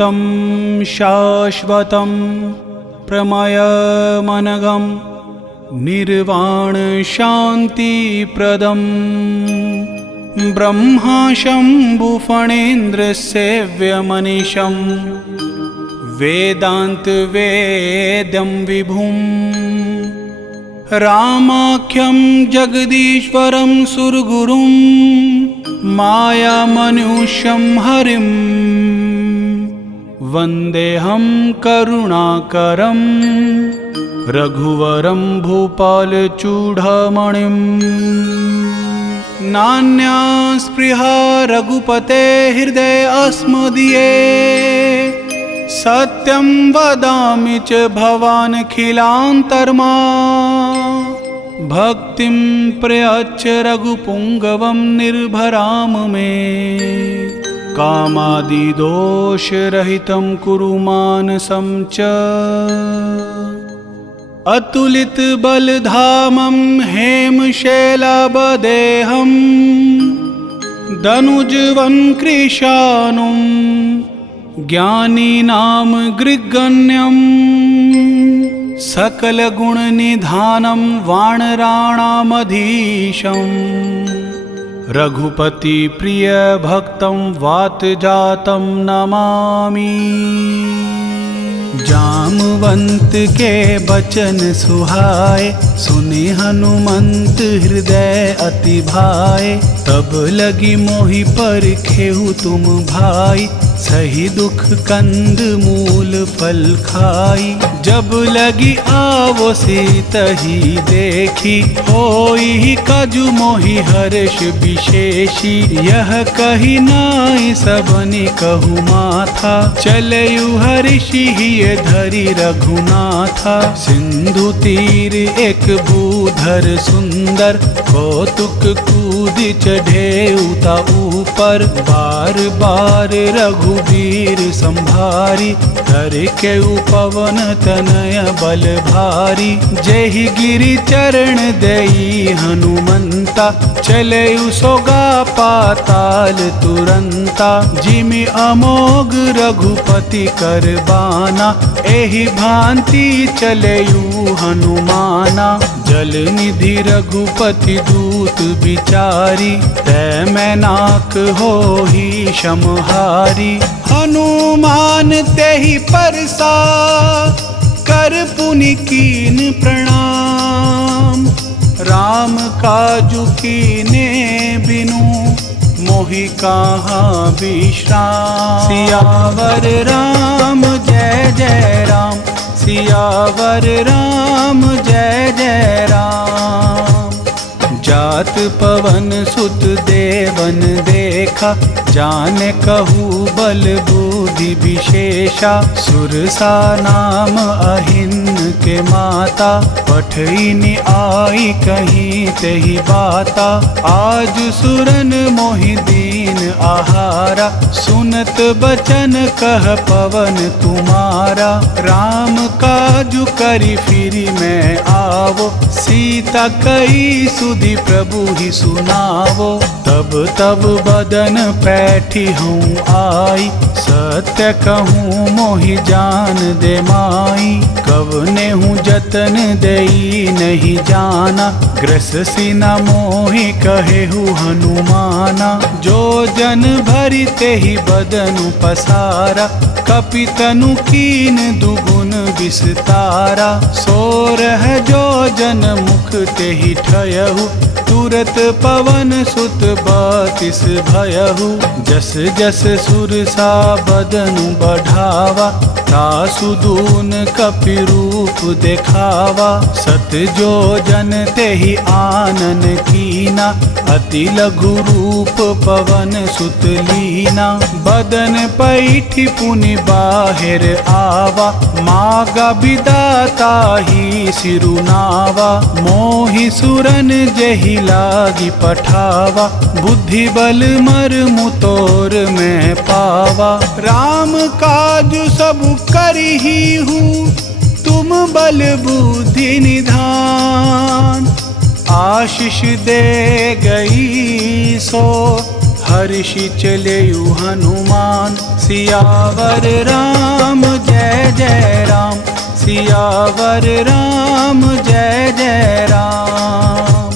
अमृतं शाश्वतं प्रमयमनघं निर्वाणशान्तिप्रदं ब्रह्मा शम्भुफणेन्द्रसेव्यमनिशं वेदान्तवेद्यं विभुं रामाख्यं जगदीश्वरं सुरगुरुं मायामनुष्यं हरिं वन्देऽहं करुणाकरं रघुवरं भूपालचूडामणिं। नान्या स्पृहा रघुपते हृदये अस्मदीये सत्यं वदामि च भवानखिलान्तर्मा भक्तिं प्रयच्छ रघुपुङ्गवं निर्भराम मे कामादिदोषरहितं कुरु मानसं च अतुलितबलधामं हेमशैलाभदेहं दनुजवन् कृशानुं ज्ञानीनां गृह्गण्यं सकलगुणनिधानं वानराणामधीशं रघुपतिप्रियभक्तं वातजातं नमामि। जामवंत के बचन सुहाए सुने हनुमंत हृदय अति भाए तब लगी मोहि पर खेहु तुम भाई सही दुख कंद मूल फल खाई जब लगी आवो सीतही देखी होई काजु मोहि हर्ष विशेषी यह कही नाई सबनि कहु माथा चलयु हर्षि हिय धरि रघुनाथा सिंधु तीर एक भूधर सुंदर कौतुक कूद चढ़े उता ऊपर बार बार रघुवीर संभारी धर के उपवन तनय बल भारी जेहि गिरि चरण देई हनुमंता चले सोगा पाताल तुरंता जिमि अमोघ रघुपति कर बाना एहि भांति चलेयु हनुमाना जल निधि रघुपति दूत बिचारी तै मैनाक होहि समहारी हनुमान तेहि परसा कर पुनि कीन प्रणाम राम काजु कीने बिनु मोहि कहाँ विश्राम। सियावर राम जय जय राम सियावर राम जय जय राम। जात पवन सुत देवन देखा जाने कहू बल बुद्धि विशेषा सुरसा नाम अहिन के माता पठईनि आई कहीं तेहि बाता आज सुरन मोहि दीन आहारा सुनत बचन कह पवन तुम्हारा राम काजु करि फिरि मैं आवो सीता कई सुधि प्रभु ही सुनावो तब तब बदन पैठी हूँ आई सत्य कहूँ मोहि जान दे माई कवने हूँ जतन देई नहीं जाना ग्रस सिना मोहि कहे हूँ हनुमाना जो जन भरि तेहि बदनु पसारा कपितनु कीन दुगुन विस्तारा सोरह जो जन मुख तेहि ठयहु तुरत पवन सुत बतिस भयहु जस जस सुरसा बदनु बढ़ावा तासु दून कपि रूप देखावा सत जो जन तेहि आनन कीना अति लघु रूप पवन सुत लीना बदन पैठी पुनि बाहिर आवा मागा विदाता ही सिरुनावा मोहि सुरन जेहि लागी पठावा बुद्धि बल मर्मु तोर में पावा राम काज सब करही हूँ तुम बल बुद्धि निधान आशीष दे गई सो हर्षि चलेयु हनुमान। सियावर राम जय जय राम, सियावर राम जय जय राम।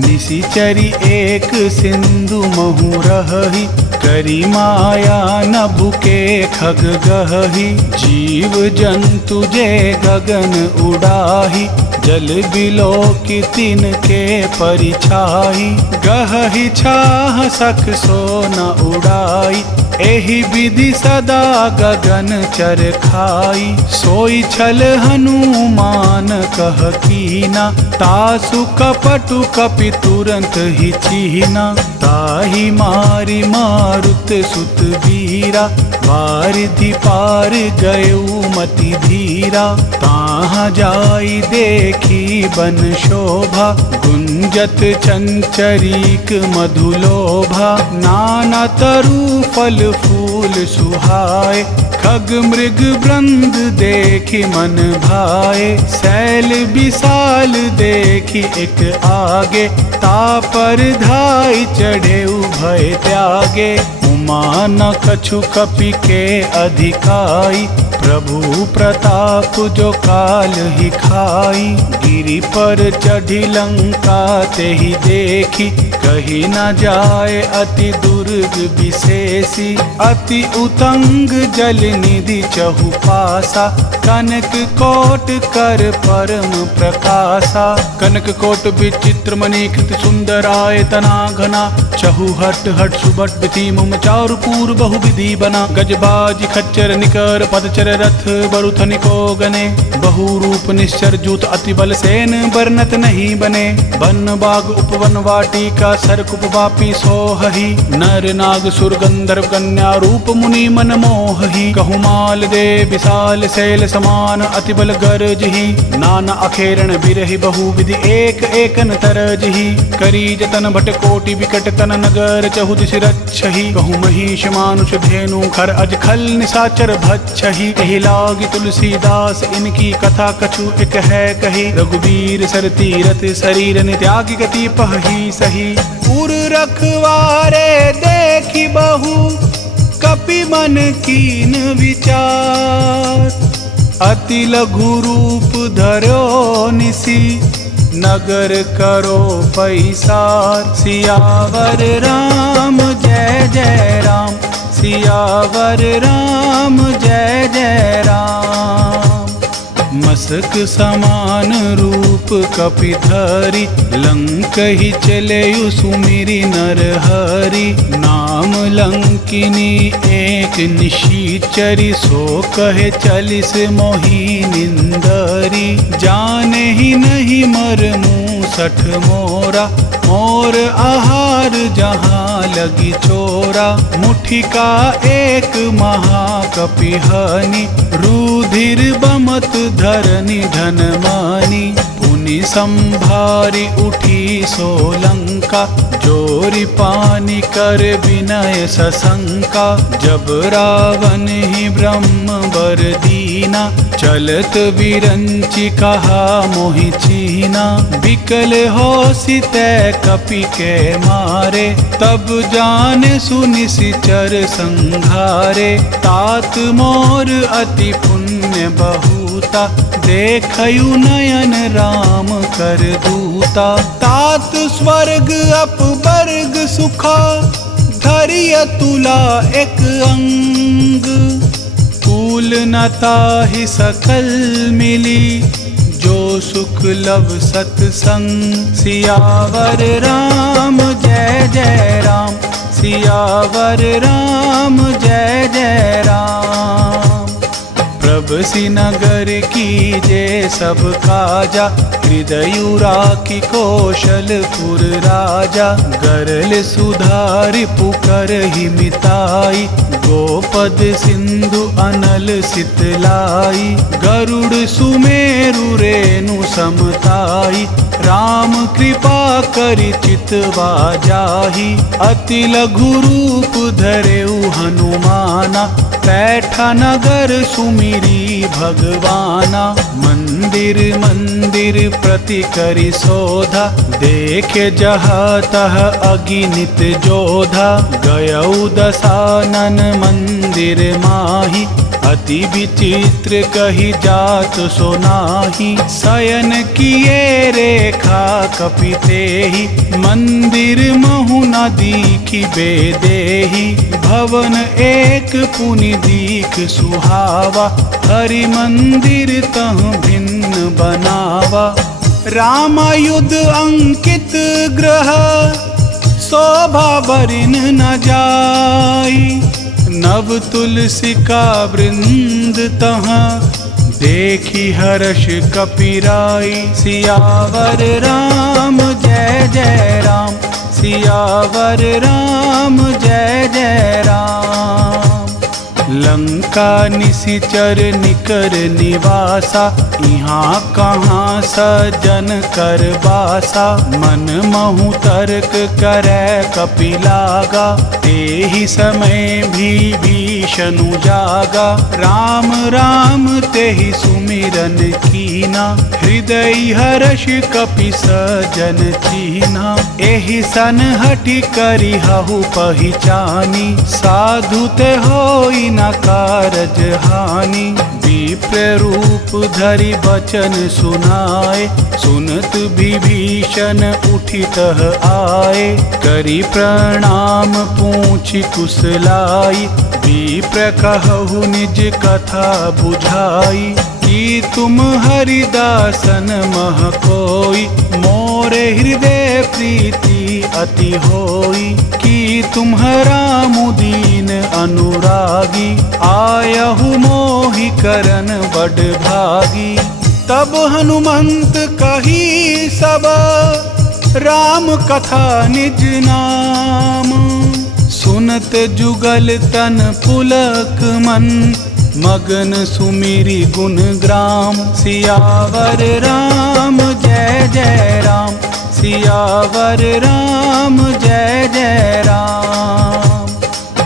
निशिचरी एक सिंधु महु रहहि, करी माया नभु के खग गहहि। जीव जंतु जे गगन उड़ाहि, जल बिलो की तिनके परिछाई। गहहि छाह सख सो न उड़ाई, एहि विधि सदा गगन चर खाई। सोई छल हनुमान कह कीना, तासु कपटु कपि तुरंत ही चीना। ताहि मारी मारुत सुत वीरा, वारिधि पार गयउ मति धीरा। ताहाँ जाई देखी बन शोभा, गुंजत चंचरीक मधुलोभा। नाना तरु फल फूल सुहाए, खग मृग वृंद देखि मन भाए। शैल विशाल देखि एक आगे, तापर धाई चढ़े भय त्यागे। उमा न कछु कपि के अधिकाई, प्रभु प्रताप जो काल ही खाई। गिरि पर चढ़ी लंका तेहि देखी, कही न जाए अति दुर्ग विशेषी। अति उतंग जल निधि चहु पासा, कनक कोट कर परम प्रकाशा। कनक कोट विचित्र मणि कृत सुंदराय तना घना, चहु हट हट सुबट बिथि मुम चारु पूर बहु विधि बना। गजबाज खच्चर निकर पदचर रथ बरुथनि को गने, बहु रूप निश्चर जूत अति बल सेन बरनत नहीं बने। वन बाग उपवन वाटिका सरकुप वापी सोहहि, नर नाग सुर गंधर्व कन्या रूप मुनि मन मोहहि। कहु माल दे विशाल शैल समान, अति बल गरजहि। नाना अखेरण बिरहि बहु विधि एक एकन तरजहि। करी जतन भट कोटि विकट तन नगर, चहु दिशि रक्षहि। कहु महिष मानुष धेनु खर अज खल निशाचर भक्षहि। एहि लागी तुलसीदास इनकी कथा कछु एक है कही। रघुवीर सर तीरथ शरीर नित्यागी गति पहि सही। उर रखवारे देखी बहु, कपि मन कीन विचार। अति लघु रूप धरो निसी, नगर करो पैसार। सियावर राम जय जय राम, सियावर राम जय जय राम। मसक समान रूप कपि धरि, लंक ही चलेयु सुमिरि नर हरि। नाम लंकिनी एक निशिचरी, सो कहे चलिस मोहि निंदरी। जाने ही नहीं मरमु सठ मोरा, मोर आहार जहाँ लगी चोरा। मुठिका एक महाकपिहनि, रुधिर बमत धरनी धन मानी। पुनि संभारी उठी सोलंका, जोरी पानी कर विनय सशंका। जब रावण ही ब्रह्म बर दीना, चलत विरंचि कहा मोहि चीना। बिकल होसि तै कपि के मारे, तब जाने सुनिशिचर संघारे। तात मोर अति पुण्य बहुता, देखयु नयन राम कर दूता। तात स्वर्ग अपवर्ग सुखा, धरिय तुला एक अंग। कुल न ताहि सकल मिली, जो सुख लव सतसंग। सियावर राम जय जय राम, सियावर राम जय जय राम। प्रभसि नगर कीजे सब काजा, हृदयुरा की कौशलपुर राजा। गरल सुधारि पुकर ही मिताई, गोपद सिंधु अनल सितलाई। गरुड़ सुमेरु रेणु समताई, राम कृपा करि चितवा जाहि। अति लघु रूप धरेउ हनुमाना, बैठा नगर सुमिरि बैरी भगवाना। मंदिर मंदिर प्रति करि शोधा, देखे जहाँ तह अगिनित जोधा। गयौ दशानन मंदिर माही, अति विचित्र कही जात सोनाही। शयन किए रेखा कपितेहि, मंदिर महु न दीखि बेदेहि। भवन एक पुनि दीख सुहावा, हरि मंदिर तहु भिन्न बनावा। रामायुध अंकित ग्रह, शोभा बरिन न जाई। नव तुलसी का वृंद तहाँ, देखी हर्ष कपिराई। सियावर राम जय जय राम, सियावर राम जय जय राम। लंका निशिचर निकर निवासा, यहाँ कहाँ सजन कर बासा। मन महु तर्क करे कपिलागा, तेहि समय विभीषण जागा। राम राम तेहि सुमिरन कीना, हृदय हर्ष कपि सजन चीना। एहि सन हठि करि हहु पहिचानी, साधु ते होई न कारज हानि। विप्र रूप धरि बचन सुनाए, सुनत विभीषण उठितः आए। करि प्रणाम पूछि कुशलाई, विप्र कहु निज कथा बुझाई। कि तुम हरिदासन मह कोई, मोरे हृदय प्रीति अति होई। कि तुम्हरा मुदीन अनुरागी, आयहु मोहि करन बड़ भागी। तब हनुमंत कही सब, राम कथा निज नाम। सुनत जुगल तन पुलक मन, मगन सुमिरि गुण ग्राम। सियावर राम जय जय राम, सियावर राम जय जय राम।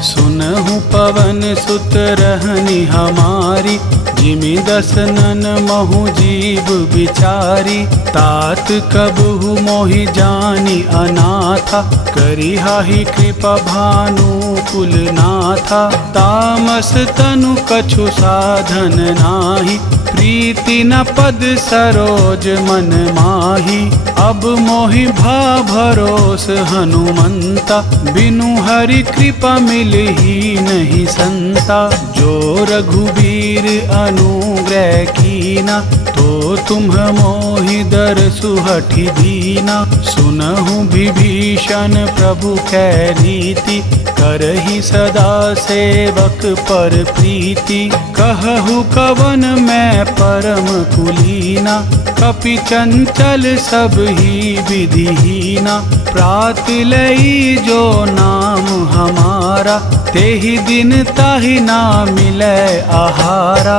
सुनहु पवन सुत रहनी हमारी, जिमि दसनन महु जीव बिचारी। तात कबहु मोहि जानी अनाथा, करिहाहि कृपा भानुकुल नाथा। तामस तनु कछु साधन नाही, प्रीति न पद सरोज मन माही। अब मोहि भा भरोस हनुमंता, बिनु हरि कृपा मिलहि नहीं संता। जो रघुबीर अनुग्रह कीना, तो तुम मोहि दरसु हठि दीना। सुनहु विभीषण प्रभु कै रीति, करहि सदा सेवक पर प्रीति। कहु कवन मैं परम कुलीना, कपि चंचल सब ही विधिहीना। प्रात लई जो नाम हमारा, तेहि दिन ताहि ना मिलै आहारा।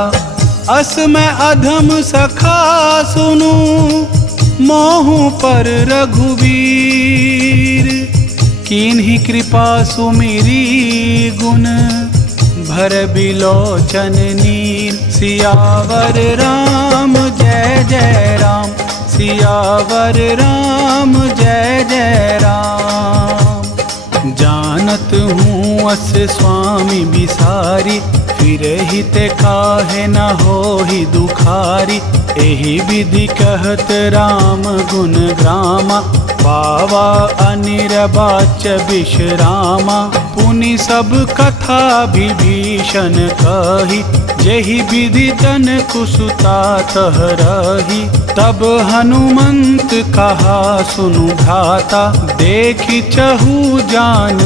अस मैं अधम सखा सुनु, मोहु पर रघुवीर। कीन्ही कृपा सुमिरी गुण, भर बिलोचन नीर। सियावर राम जय जय राम, सियावर राम जय जय राम। जानत हूँ अस स्वामी बिसारी, फिरहि ते काहे न होहि दुखारी। एहि विधि कहत राम गुण ग्रामा, पावा अनिरबाच विश्रामा। पुनि सब कथा विभीषण कही, जेहि विधि तन कुसुता तह रही। तब हनुमंत कहा सुनु भ्राता, देखि चहु जान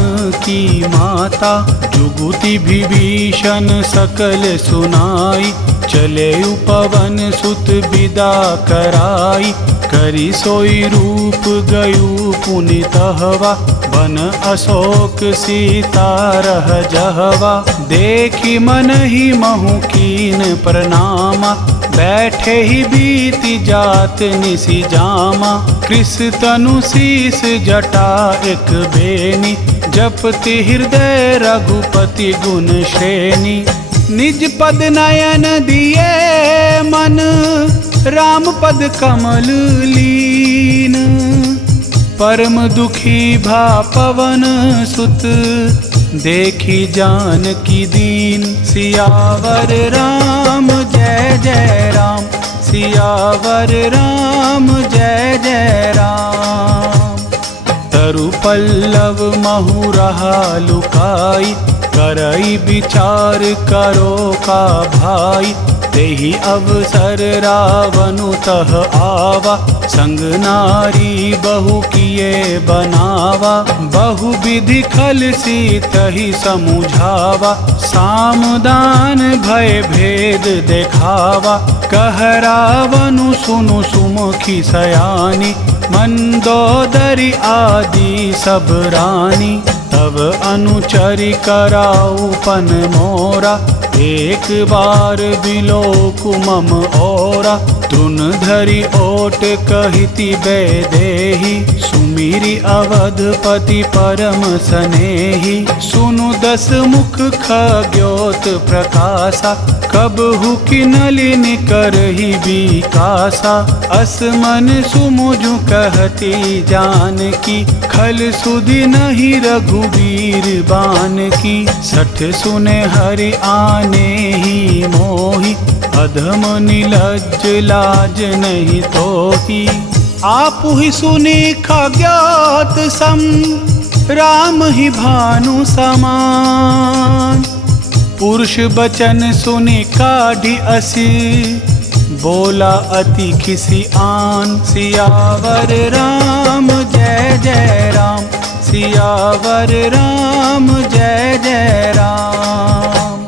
की माता। जुगुति विभीषण सकल सुनाई, चले पवन सुत विदा कराई। करि सोई रूप गयु पुनि तहवा, बन अशोक सीता रह जहवा। देखि मन ही महु कीन प्रणामा, बैठे ही बीति जात निसि जामा। कृस तनु शीस जटा एक बेनी, जपति हृदय रघुपति गुण श्रेणी। निज पद नयन दिए मन, राम पद कमल लीन। परम दुखी भा पवन सुत, देखी जानकी दीन। सियावर राम जय जय राम, सियावर राम जय जय राम। तरु पल्लव महु रहा लुकाई, करई विचार करो का भाई। तेहि अवसर रावनु तह आवा, संग नारी बहु किए बनावा। बहु विधि खल सीतहि समुझावा, सामदान भय भेद देखावा। कह रावनु सुनु सुमुखी सयानी, मंदोदरी आदि सब रानी। तब अनुचरि कराऊ पन मोरा, एक बार बिलोक मम ओरा। तृण धरि ओट कहिति वैदेही, सुमिरि अवधपति परम सनेही। सुनु दस मुख खग्योत प्रकाशा, कबहु किनलिन करहि बिकासा। असमन सुमुझु कहती जानकी, खल सुधि नहीं रघुबीर बानकी। सठ सुने हरि आने ही मोहि, अधम निलज्ज लाज नहीं तोहि। आपु ही सुनि खग्योत सम, राम ही भानु समान। पुरुष बचन सुनि काढ़ी असी, बोला अति खिसी आन। सियावर राम जय जय राम, सियावर राम जय जय राम।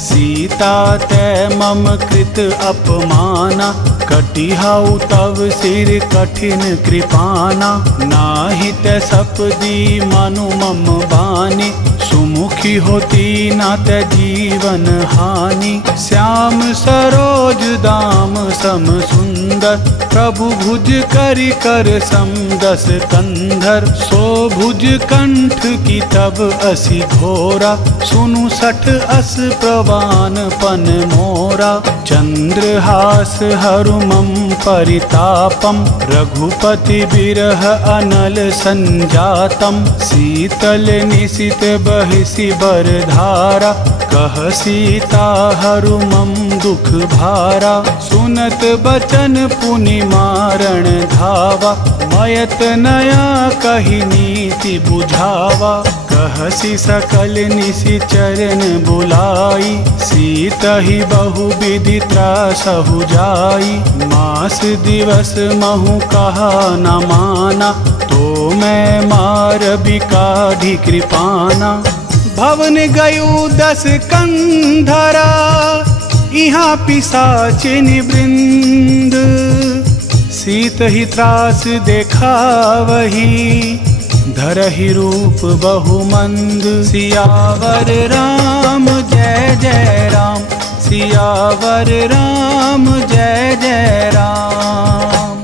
सीता तै मम कृत अपमाना, कटिहाउ तव सिर कठिन कृपाना। नाहि तै सपदी मनु मम बानी, सुमुखी होती ना तै जीवन हानि। श्याम सरोज दाम सम सुंदर, प्रभु भुज करि कर सम दस कंधर। सो भुज कंठ की तब असी घोरा, सुनु सठ अस प्रवान पन मोरा। चंद्रहास हरुमम परितापम, रघुपति बिरह अनल संजातम। शीतल निशित बहिषि बरधारा, कह सीता हरुमम दुख भारा। सुनत बचन पुनि मारण धावा, मयत नया कही नीति बुझावा। कहसी सकल निशि चरण बुलाई, सीतहि बहु विधि त्रासहु जाई। मास दिवस महु कहा न माना, तो मैं मार बिकाढ़ी कृपाना। भवन गयु दस कंधरा, इहाँ पिशाचिन वृंद। सीत ही त्रास देखावही, धरहि रूप बहुमंद। सियावर राम जय जय राम, सियावर राम जय जय राम।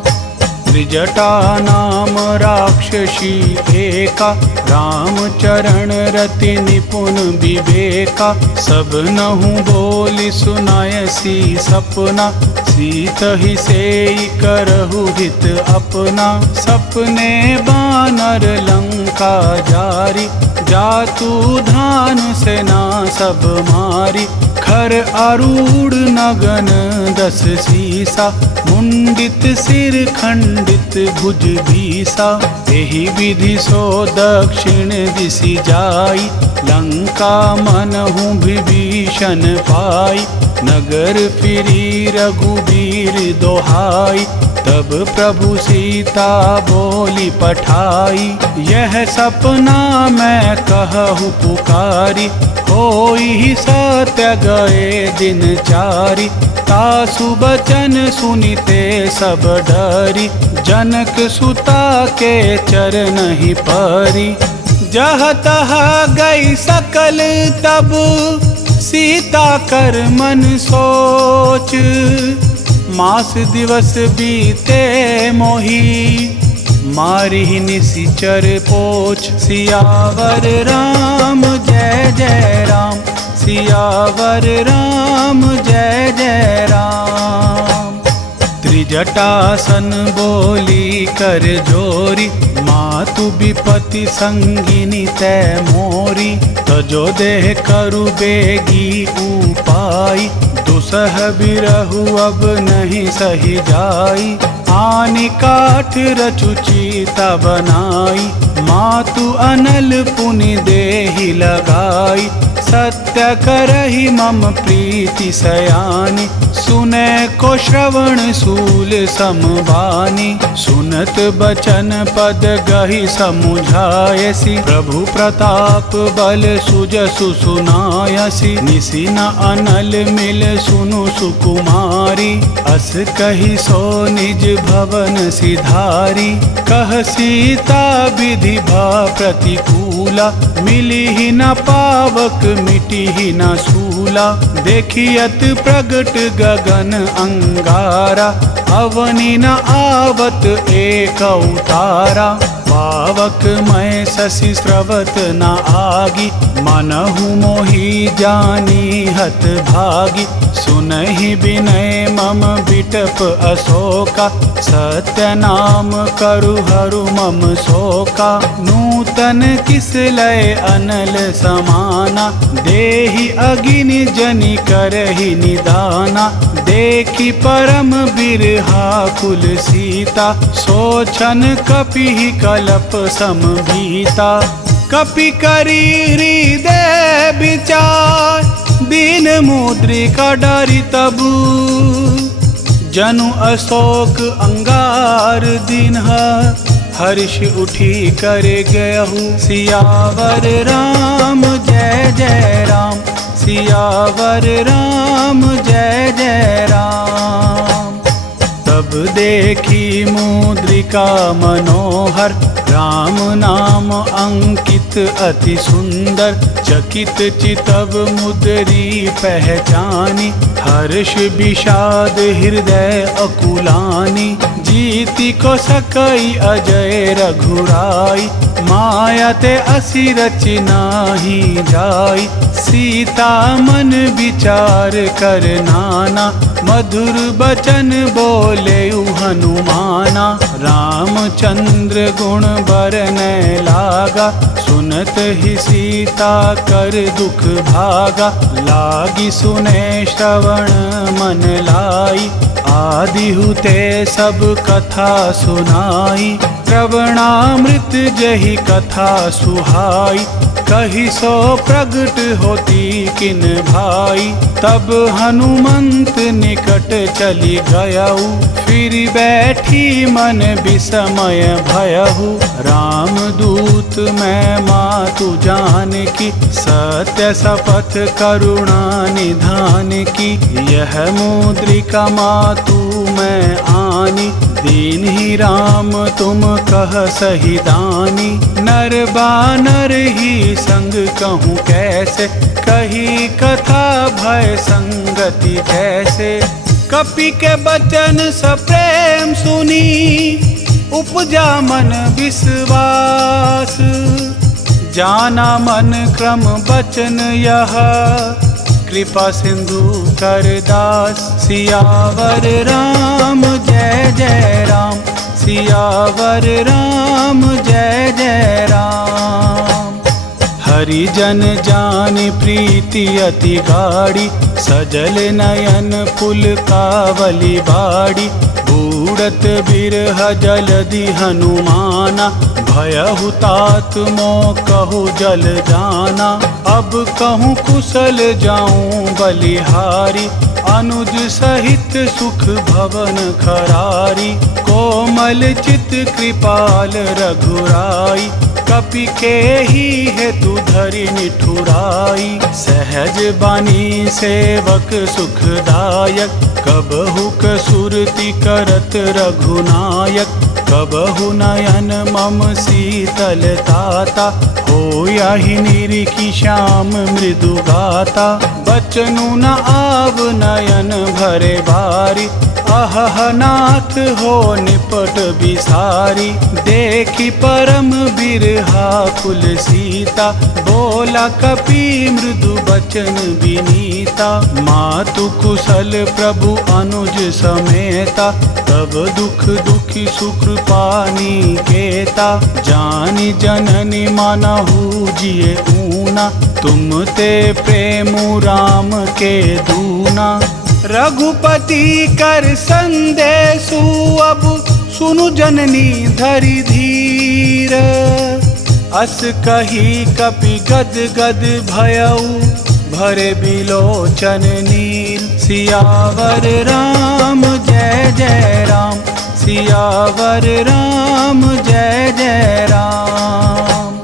त्रिजटा नाम राक्षसी एका, राम चरण रति निपुण विवेका। सब नहु बोली सुनायसी सपना, सीत ही सेई करहु हित अपना। सपने बानर लंका जारी, जातु धान सेना सब मारी। खर आरूढ़ नगन दस सीसा, मुंडित सिर खंडित भुज भीसा। एहि विधि सो दक्षिण दिशि जाई, लंका मनहु विभीषण पाई। नगर फिरी रघुबीर दोहाई, तब प्रभु सीता बोली पठाई। यह सपना मैं कहूँ पुकारी, होई सत्य गए दिन चारि। तासु बचन सुनिते सब डरी, जनक सुता के चरण ही परी। जह तह गई सकल तब, सीता कर मन सोच। मास दिवस बीते मोही, मारी निशिचर पोछ। सियावर राम जय जय राम, सियावर राम जय जय राम। त्रिजटासन बोली कर जोरी, मातु विपति संगिनी तै मोरी। तजो देह करु बेगी उपाई, दुसह बिरहु अब नहीं सही जाई। आनि काठ रचु चीता बनाई, मातु अनल पुनि देहि लगाई। सत्य करहि मम प्रीति सयानी, सुने को श्रवण सूल समवानी। सुनत बचन पद गहि समुझायसी, प्रभु प्रताप बल सुजसु सुनायसी। निसि न अनल मिल सुनु सुकुमारी, अस कहि सो निज भवन सिधारी। कह सीता विधि भा प्रतिकूला, मिली ही न पावक मिटी ही न सूला। देखियत प्रगट गगन अंगारा, अवनि न आवत एक उतारा। पावक मैं शशि स्रवत न आगी, मनहु मोहि जानी हत भागी। सुनहि विनय मम बिटप अशोका, सत्य नाम करु हरु मम शोका। नूतन किस लय अनल समाना, देहि अगिनि जनि करहि निदाना। देखि परम बिरहा कुल सीता, सोचन कपि कलप समभीता। कपि करी हृदय विचार, दीन मुद्रिका डरि तबु। जनु अशोक अंगार दीन्हा, हर्ष उठी कर गयहु। सियावर राम जय जय राम, सियावर राम जय जय राम। तब देखी मुद्रिका मनोहर, राम नाम अंकित अति सुंदर। चकित चितव मुद्री पहचानी, हर्ष विषाद हृदय अकुलानी। जीति को सकई अजय रघुराई, माया ते असी रचि नाहि जाई। सीता मन विचार कर नाना, मधुर बचन बोले हनुमाना। रामचंद्र गुण बरनय लागा, सुनत ही सीता कर दुख भागा। लागी सुने श्रवण मन लाई, आदि हुते सब कथा सुनाई। श्रवणामृत जहि कथा सुहाई, कही सो प्रगट होती किन भाई। तब हनुमंत निकट चली गयऊ, फिर बैठी मन विस्मय भयहु। राम दूत मैं मातु जान की, सत्य शपथ करुणा निधान की। यह मुद्रिका मातु मैं आनी, दीन ही राम तुम कह सही दानी। नर बानर ही संग कहूँ कैसे, कही कथा भय संगति जैसे। कपि के बचन सप्रेम सुनी, उपजा मन विश्वास। जाना मन क्रम बचन यह, कृपा सिंधु कर दास। सियावर राम जय जय राम, सियावर राम जय जय राम। हरिजन जानि प्रीति अति गाढ़ी, सजल नयन पुलकावली बाड़ी। बूढ़त बिरह जलधि हनुमाना, भयहु तात मोह कहु जल जाना। अब कहूँ कुशल जाऊँ बलिहारी, अनुज सहित सुख भवन खरारी। कोमल चित कृपाल रघुराई, कपि के ही हेतु धरि निठुराई। सहज बानी सेवक सुखदायक, कबहु कसुरति करत रघुनायक। कबहु नयन मम शीतल ताता, होया ही निरिखि श्याम मृदु गाता। बचनु न आव नयन भरे बारी। अहह नाथ हो निपट बिसारी, देखी परम बिरहा कुल सीता। बोला कपि मृदु बचन विनीता, मातु कुशल प्रभु अनुज समेता। तब दुख दुखी सुकृपानी केता, जानी जननी मानहु जिए ऊना। तुम ते प्रेमु राम के दूना, रघुपति कर संदेशु अब सुनु जननी धरि धीर। अस कही कपि गद गद भयउ, भरे बिलोचन नीर। सियावर राम जय जय राम, सियावर राम जय जय राम।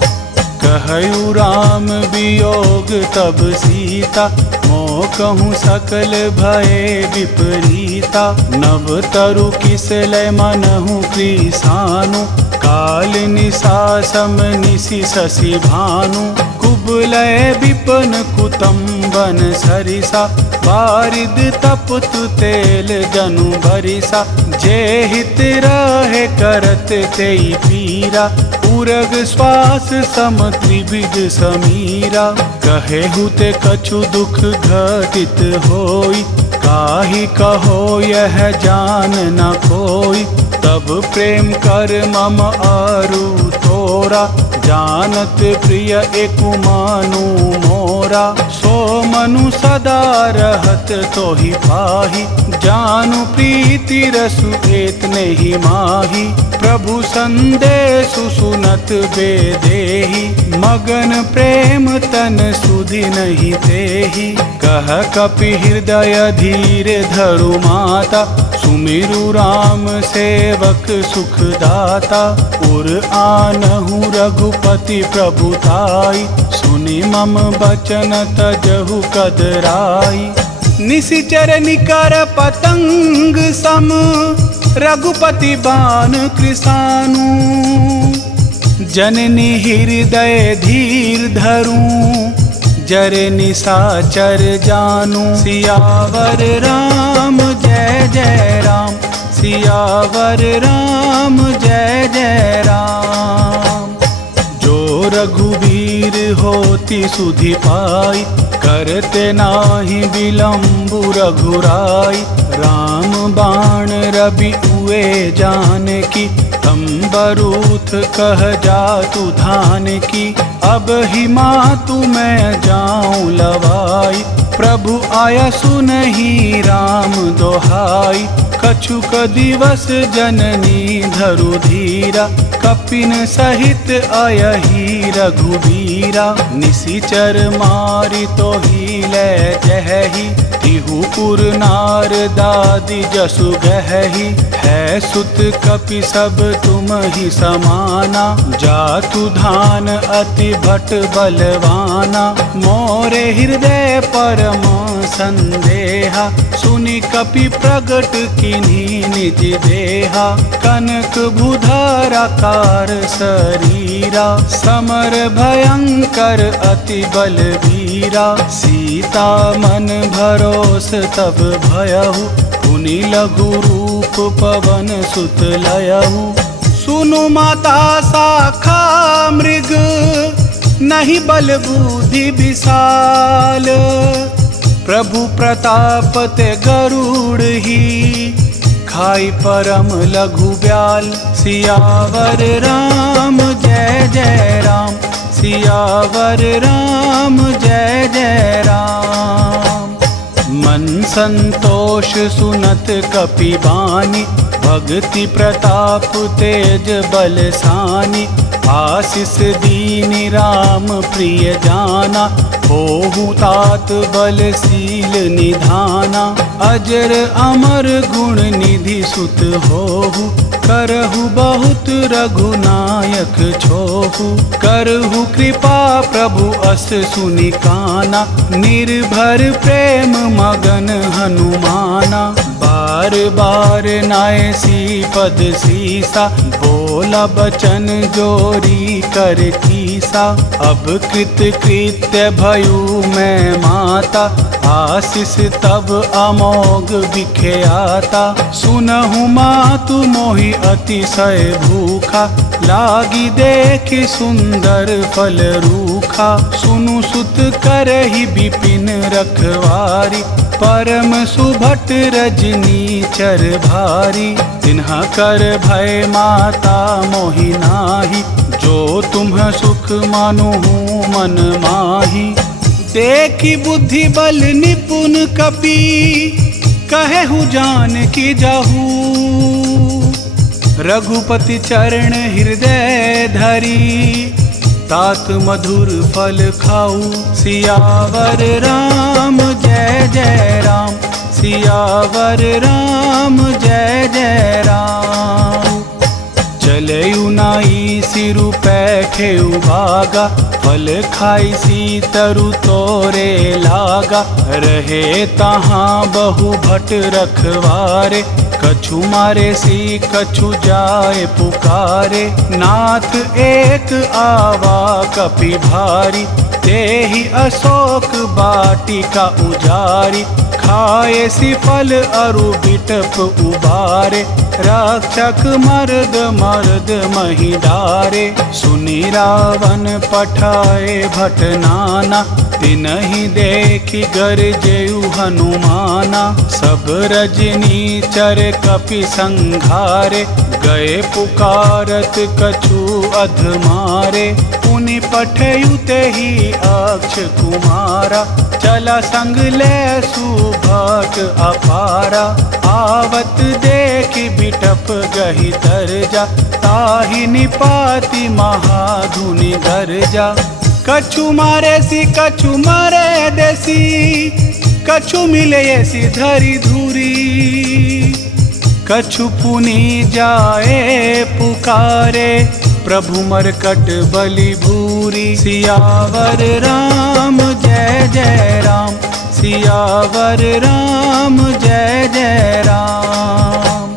कहु राम वियोग तब सीता, मोह कहूँ सकल भये विपरीता। नव तरु किसलय मनहु कृसानु, काल निशा सम निशि शशि भानु। कुबलय विपन कुतुम्बन सरिसा, बारिद तपत तेल जनु बरिसा। जे हित रहे करत तेई पीरा, उरग श्वास सम त्रिविध समीरा। कहे हुते कछु दुख घटित होई, काहि कहो यह जान न कोई। तब प्रेम कर मम अरु तोरा, जानत प्रिय एकु मानु मोरा। सो मनु सदा रहत तोहि पाही, जानु प्रीति रसु एतने ही माही। प्रभु संदेशु सुनत बेदेही, मगन प्रेम तन सुधि नहीं तेहि। कह कपि हृदय धीर धरु माता, सुमिरु राम सेवक सुख दाता। उर आनहु रघुपति प्रभुताई, सुनि मम बचन तजहु कदराई। निशिचर निकर पतंग सम, रघुपति बाण कृसानु। जननी हृदय धीर धरूं, जरे निशाचर जानू। सियावर राम जय जय राम, सियावर राम जय जय राम। जो रघुवीर होती सुधि पाई, करते नाहि विलंबु रघुराई। राम बाण रवि उए जानकी, तंबरूथ कह जातु धान की। अब ही मातु मैं जाऊं लवाई, प्रभु आया सुनहि राम दोहाई। कछुक दिवस जननी धरु धीरा, कपिन सहित अयहि रघुबीरा। निशिचर मारि तोहि लै जहहि, तिहुपुर नार दादि जसु गहहि। है सुत कपि सब तुम ही समाना, जातु धान अति भट बलवाना। मोरे हृदय परम संदेहा, सुनि कपि प्रगट किन्ही निज देहा। कनक भूधरा कार शरीरा, समर भयंकर अति बलवीरा। सीता मन भरोस तब भयहु, पुनि लघु रूप पवन सुत लयहु। सुनु माता शाखा मृग, नहीं बल बुद्धि विशाल। प्रभु प्रताप ते गरुड़ ही, खाई परम लघु ब्याल। सियावर राम जय जय राम, सियावर राम जय जय राम। मन संतोष सुनत कपि बानी, भक्ति प्रताप तेज बलसानी। आशीष दीनि राम प्रिय जाना, होहु तात बलशील निधाना। अजर अमर गुण निधि सुत होहु, करहु बहुत रघुनायक छोहु। करहु कृपा प्रभु अस सुनि काना, निर्भर प्रेम मगन हनुमाना। बार बार नाय सी पद सीसा, बोला बचन जोरी कर कीसा। अब कृत कृत्य भयु मैं माता, आशीष तब अमोघ बिख्याता। सुनहु मातु मोहि अतिशय भूखा, लागी देखि सुंदर फल रूखा। सुनु सुत करहि विपिन रखवारी, परम सुभट रजनी चर भारी। तिन्हा कर भय माता मोहि नाही, जो तुम्ह सुख मानुहु मन माही। देखी बुद्धि बल निपुण कपि, कहेहु जानकी जाहू। रघुपति चरण हृदय धरी, तात मधुर फल खाऊ। सियावर राम जय जय राम, सियावर राम जय जय राम। चलयु नाई सिरु पैठेउ भागा, फल खाई सी तरु तोरे लागा। रहे तहाँ बहु भट रखवारे, कछु मारे सी कछु जाए पुकारे। नाथ एक आवा कपि भारी, तेहि अशोक बाटिका उजारी। खाए सी फल अरु बिटप उबारे, रक्षक मर्द मर्द मही डारे। सुनि रावण पठाए भट नाना, तिनहि देखि गरजेउ हनुमाना। सब रजनी चर कपि संघारे, गए पुकारत कछु अधमारे। पुनि पठयु तेहि अक्ष कुमारा, चला संग ले सुभट अपारा। आवत देखि बिटप गहि दरजा, ताहि निपाति महाधुनि गरजा। कछु मारे सी कछु मरे देसी, कछु मिले सी धरी धूरी। कछु पुनि जाए पुकारे, प्रभु मरकट बलि भूरी। सियावर राम जय जय राम, सियावर राम जय जय राम।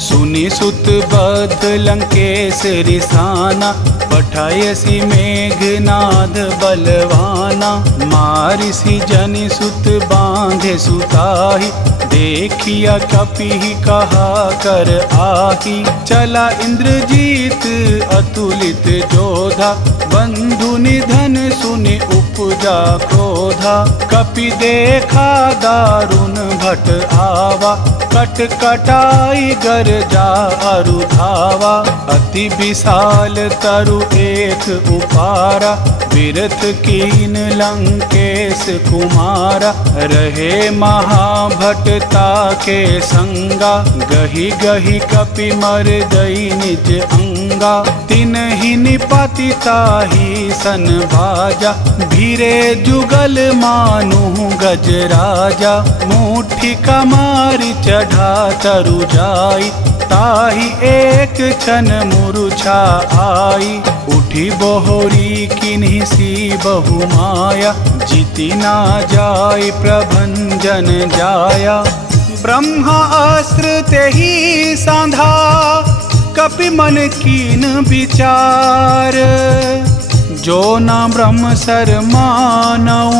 सुनि सुत बद्ध लंकेश रिसाना, पठायसी मेघनाद बलवाना। मारिसी जनि सुत बांधे सुताही, देखिया कपि कहा कर आही। चला इंद्रजीत अतुलित जोधा, बंधु निधन सुनि उपजा क्रोधा। कपि देखा दारुण भट आवा, कट कटाई गरजा अरु धावा। अति विशाल तरु एक उपारा, विरथ कीन लंकेश कुमारा। रहे महाभटता के संगा, गहि गहि कपि मर्दई निज अंगा। तिनहि निपति ताहि सन भाजा, भीरे जुगल मानु गजराजा। मुट्ठी कमारी चढ़ा तरु जाई, ताहि एक क्षण मूर्छा आई। उठी बोहरी किन्हीं सी बहु माया, जीति ना जाय प्रभंजन जाया। ब्रह्मा अस्त्र तेहि सांधा, कपि मन कीन विचार। जो ना ब्रह्म सर मानऊ,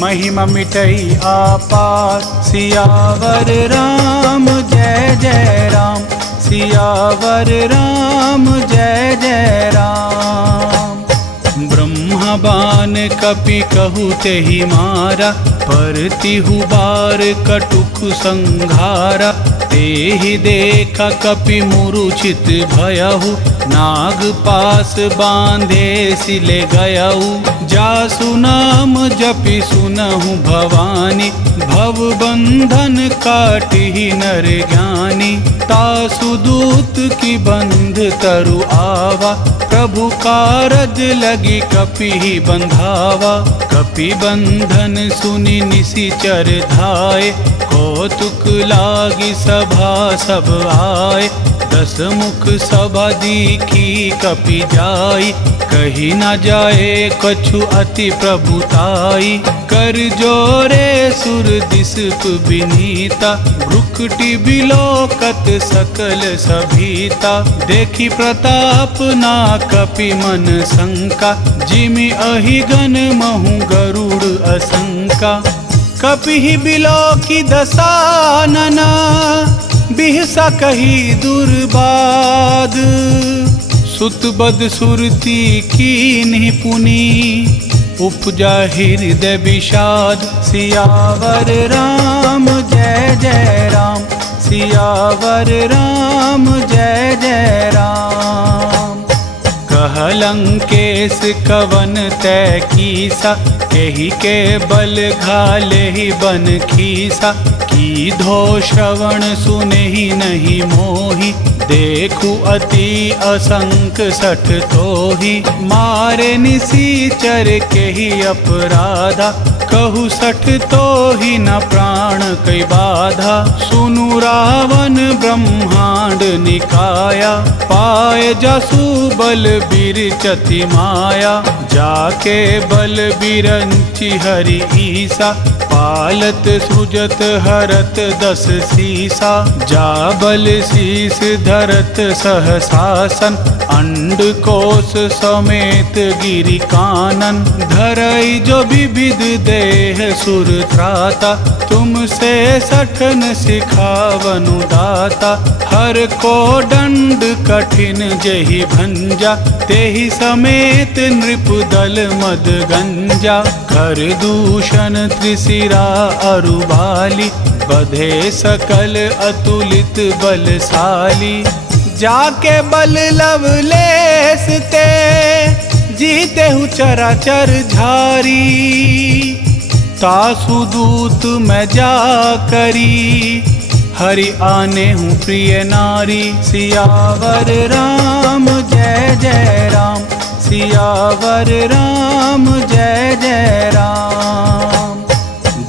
महिमा मिटई आपार। सियावर राम जय जय राम, सियावर राम जय जय राम। ब्रह्मा बान कपि कहु तेहि मारा, परतिहु बार कटुक संघारा। तेहि देखा कपि मूर्छित भयहु, नाग पास बांधे सिले गयहु। जासु नाम जपि सुनहु भवानी, भव बंधन काटिहि नर ज्ञानी। तासु दूत की बंध तरु आवा, प्रभु कारज लगी कपि बंधावा। कपि बंधन सुनि निशिचर धाय, कौतुक लागी सभा सब आए। दस मुख सभा दीखी कपि जाई, कही न जाए कछु अति प्रभुताई। कर जोरे सुर दिसप विनीता, भ्रुक मुकुटि बिलोकत सकल सभीता, देखी प्रताप ना कपि मन शंका, जिमि अहिगन महु गरुड़ असंका। कपिहि बिलोकी दसानना, बिहसा कही दुर्बाद, सुत बद सुरती कीन्हि पुनि, उपजा हृदय विषाद। सियावर राम जय जय राम, सियावर राम जय जय राम। कहलंकेश कवन तै कीसा, केहि के बल घाले ही बन खीसा, की धो श्रवण सुनेहि नहीं मोहि, देखु अति असंक सठ तोहि। मारे निसीचर केहि अपराधा, कहु सठ तोहि न प्राण कै बाधा। सुनु रावण ब्रह्मांड निकाया, पाए जसु बल बिरचति माया। जाके बल बिरंचि हरि ईसा, पालत सृजत हरत दस सीसा। जा बल शीस धरत सहसासन, अंड कोश समेत गिरि कानन। धरई जो विविध देह सुर त्राता, तुमसे सठन सिखावनु दाता। हर को दंड कठिन जेहि भंजा, तेहि समेत नृप दल मद गंजा। कर दूषण त्रिशिरा अरुबाली, बधे सकल अतुलित बलशाली। जाके बल लवलेस ते, जीतेहु चराचर झारी। तासु दूत मैं जा करी, हरि आने हूँ प्रिय नारी। सियावर राम जय जय राम, सियावर राम जय जय राम।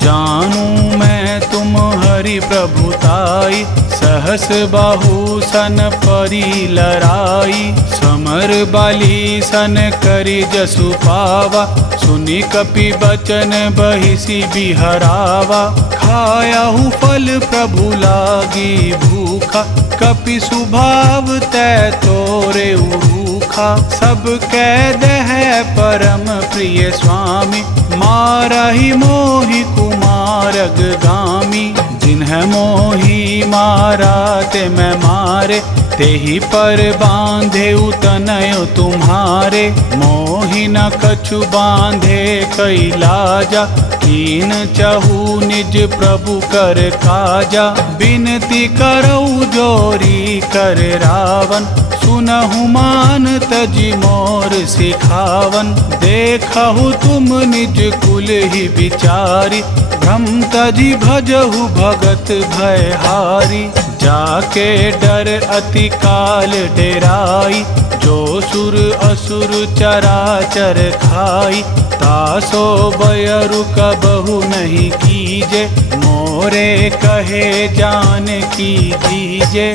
जानू मैं तुम हरि प्रभुताई, सहस बाहु सन परी लराई। समर बाली सन करी जसु पावा, सुनि कपि बचन बहिसी बिहरावा। खायाहु फल प्रभु लागी भूखा, कपि सुभाव तै तोरे उरूखा। सब कह दह परम प्रिय स्वामी, मारहि मोहि कुमारग गामी। जिन्ह मोहि मारा ते मैं मारे, तेहि पर बांधे उतनयो तुम्हारे। मोहि न कछु बांधे कैलाजा, कीन चहु निज प्रभु कर काजा। बिनती करऊ जोरी कर रावण, सुनहु मान तजि मोर सिखावन। देखहु तुम निज कुल ही विचारी, भ्रम तजि भजहु भगत भयहारी। जाके डर अति काल डेराई, जो सुर असुर चराचर खाई। तासो बयरु कबहु नहीं कीजे, मोरे कहे जान की दीजे।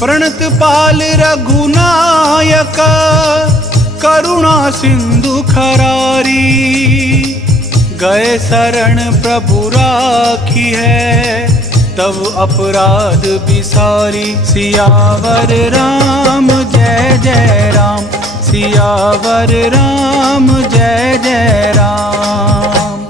प्रणत पाल रघुनायक, करुणा सिंधु खरारी। गए शरण प्रभु राखी है, तब अपराध बिसारी। सियावर राम जय जय राम, सियावर राम जय जय राम।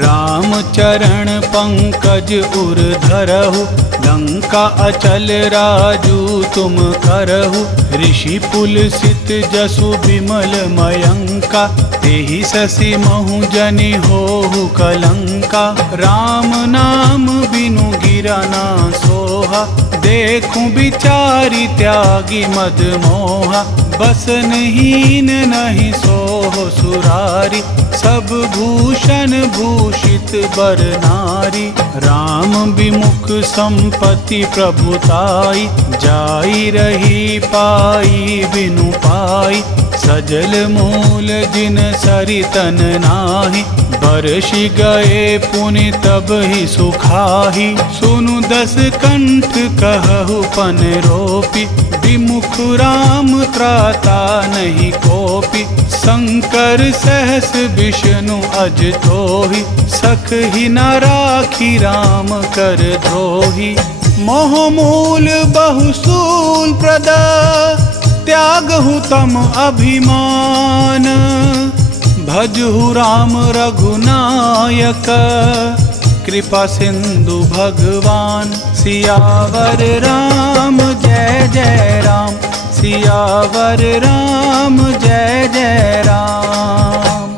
राम चरण पंकज उर धरहु, लंका अचल राजू तुम करहु। ऋषि पुलसित जसु विमल मयंका, तेहि ससि महु जनि होहु कलंका। राम नाम बिनु गिरा ना सोहा, देखूं बिचारी त्यागी मद मोहा। बसनहीन नहीं सोहो सुरारी, सब भूषण भूषित बर नारी। राम विमुख संपत्ति प्रभुताई, जाई रही पाई बिनु पाई। सजल मूल जिन सरितन नाही, बरषि गए पुनि तब ही सुखाही, सुनु 10 कंठ कहु पन रोपी, विमुख राम त्राता नहीं कोपी, शंकर सहस विष्णु अज तोहि, सख ही न राखी राम कर द्रोही। मोह मूल बहुसूल प्रद, त्यागहु तम अभिमान, भजहु राम रघुनायक, कृपा सिंधु भगवान। सियावर राम जय जय राम, सियावर राम जय जय राम।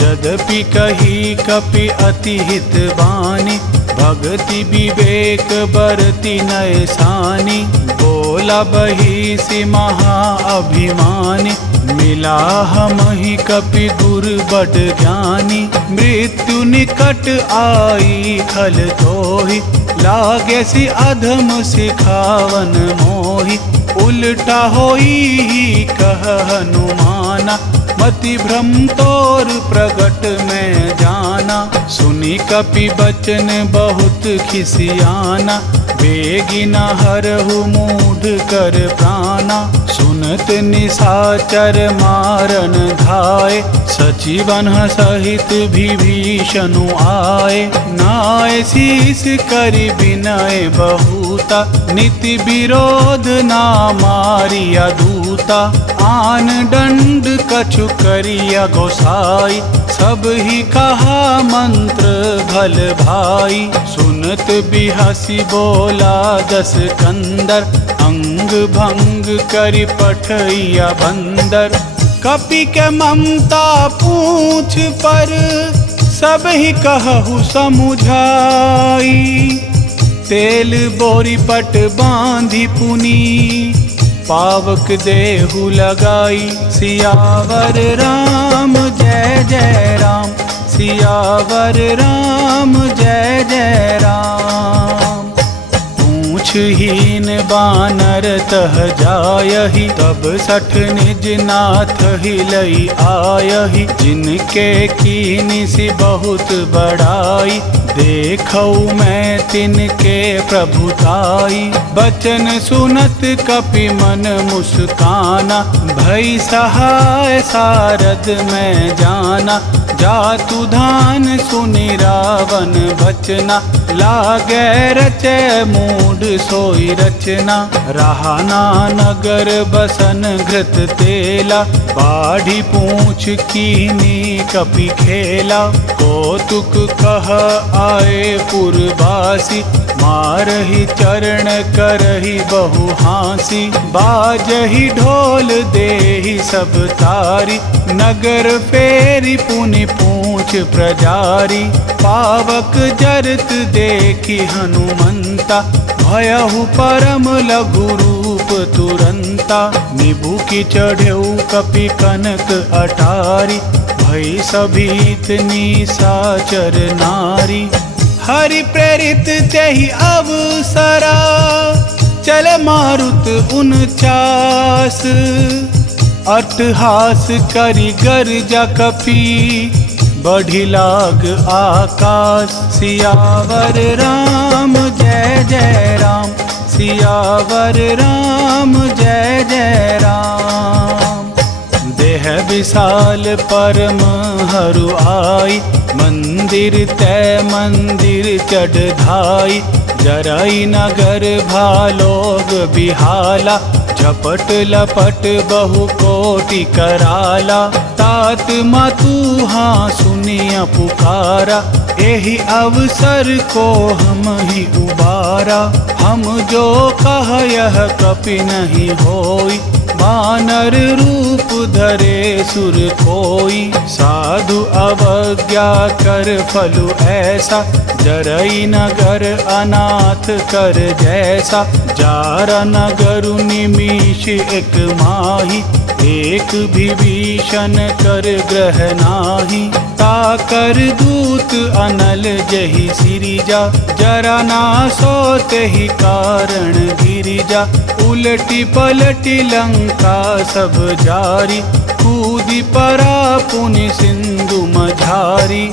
यद्यपि कही कपि अति हित बानी, भगति विवेक बरति नय सानी, बोला बहिषि महा अभिमानी, मिला हमहि कपि दुर्बड ज्ञानी। मृत्यु निकट आई खल तोहि, लागेसि अधम सिखावन मोहि, उल्टा होई कह हनुमाना, मति भ्रम तोर प्रगट में जाना। सुनी कपि बचन बहुत खिसियाना, बेगी न हरहु मूढ़ कर प्राणा। सुनत निशाचर मारन धाय, सचिवन सहित विभीषण आए। नाय शीस करि विनय बहुता, नीति विरोध ना मारिया दूता। आन दंड कछु करिया गोसाई, सब ही कहा मंत्र भल भाई। सुनत बिहसी बोला 10 कंदर, अंग भंग करि पठैया बंदर। कपि के ममता पूछ पर, सब ही कहु समुझाई। तेल बोरी पट बांधी पुनी, पावक देहु लगाई। सियावर राम जय जय राम, सियावर राम जय जय राम। पूछहीन बानर तह जायहि, तब 60 निज नाथ हिलई आयहि। जिनके कीनिसि बहुत बड़ाई, देखऊ मैं तिनके प्रभुताई। बचन सुनत कपि मन मुस्काना, भई सहाय सारद में जाना। जातु धान सुनि रावण बचना, लागे रचे मूढ़ सोई रचना। रहाना नगर बसन घृत तेला, बाढ़ी पूछ कीनी कपि खेला। कौतुक कह आए पुरवासी, मारहि चरण करहि बहु हांसी। बाजहि ढोल देहि सब तारी, नगर फेरी पुनि पूछ प्रजारी। पावक जरत देखि हनुमंता, भयहु परम लघु रूप तुरंता। निबुकि चढ़ेउ कपि कनक अटारी, भई सभीत निशाचर नारी। हरि प्रेरित तेहि अवसरा, चले मारुत 49। अट्टहास करि गर्जा कपि, बढ़ी लाग आकाश। सियावर राम जय जय राम, सियावर राम जय जय राम। देह विशाल परम हरु आई, मंदिर तय मंदिर चढ़ धाई। जरई नगर भालोग बिहाला, झपट लपट बहु कोटि कराला। तात मातु हाँ सुनिया पुकारा, एहि अवसर को हम ही उबारा। हम जो कह यह कपि नहीं होई, वानर रूप धरे सुर कोई। साधु अवज्ञा कर फलु ऐसा, जरई नगर अनाथ कर जैसा, जारा नगर निमिष एक माही, एक विभीषण कर ग्रह नाही। ताकर दूत अनल जहि सिरिजा, जरा ना सोते ही कारण गिरिजा। उलटी पलटी लंका सब जारी, कूदी परा पुनि सिंधु मझारी।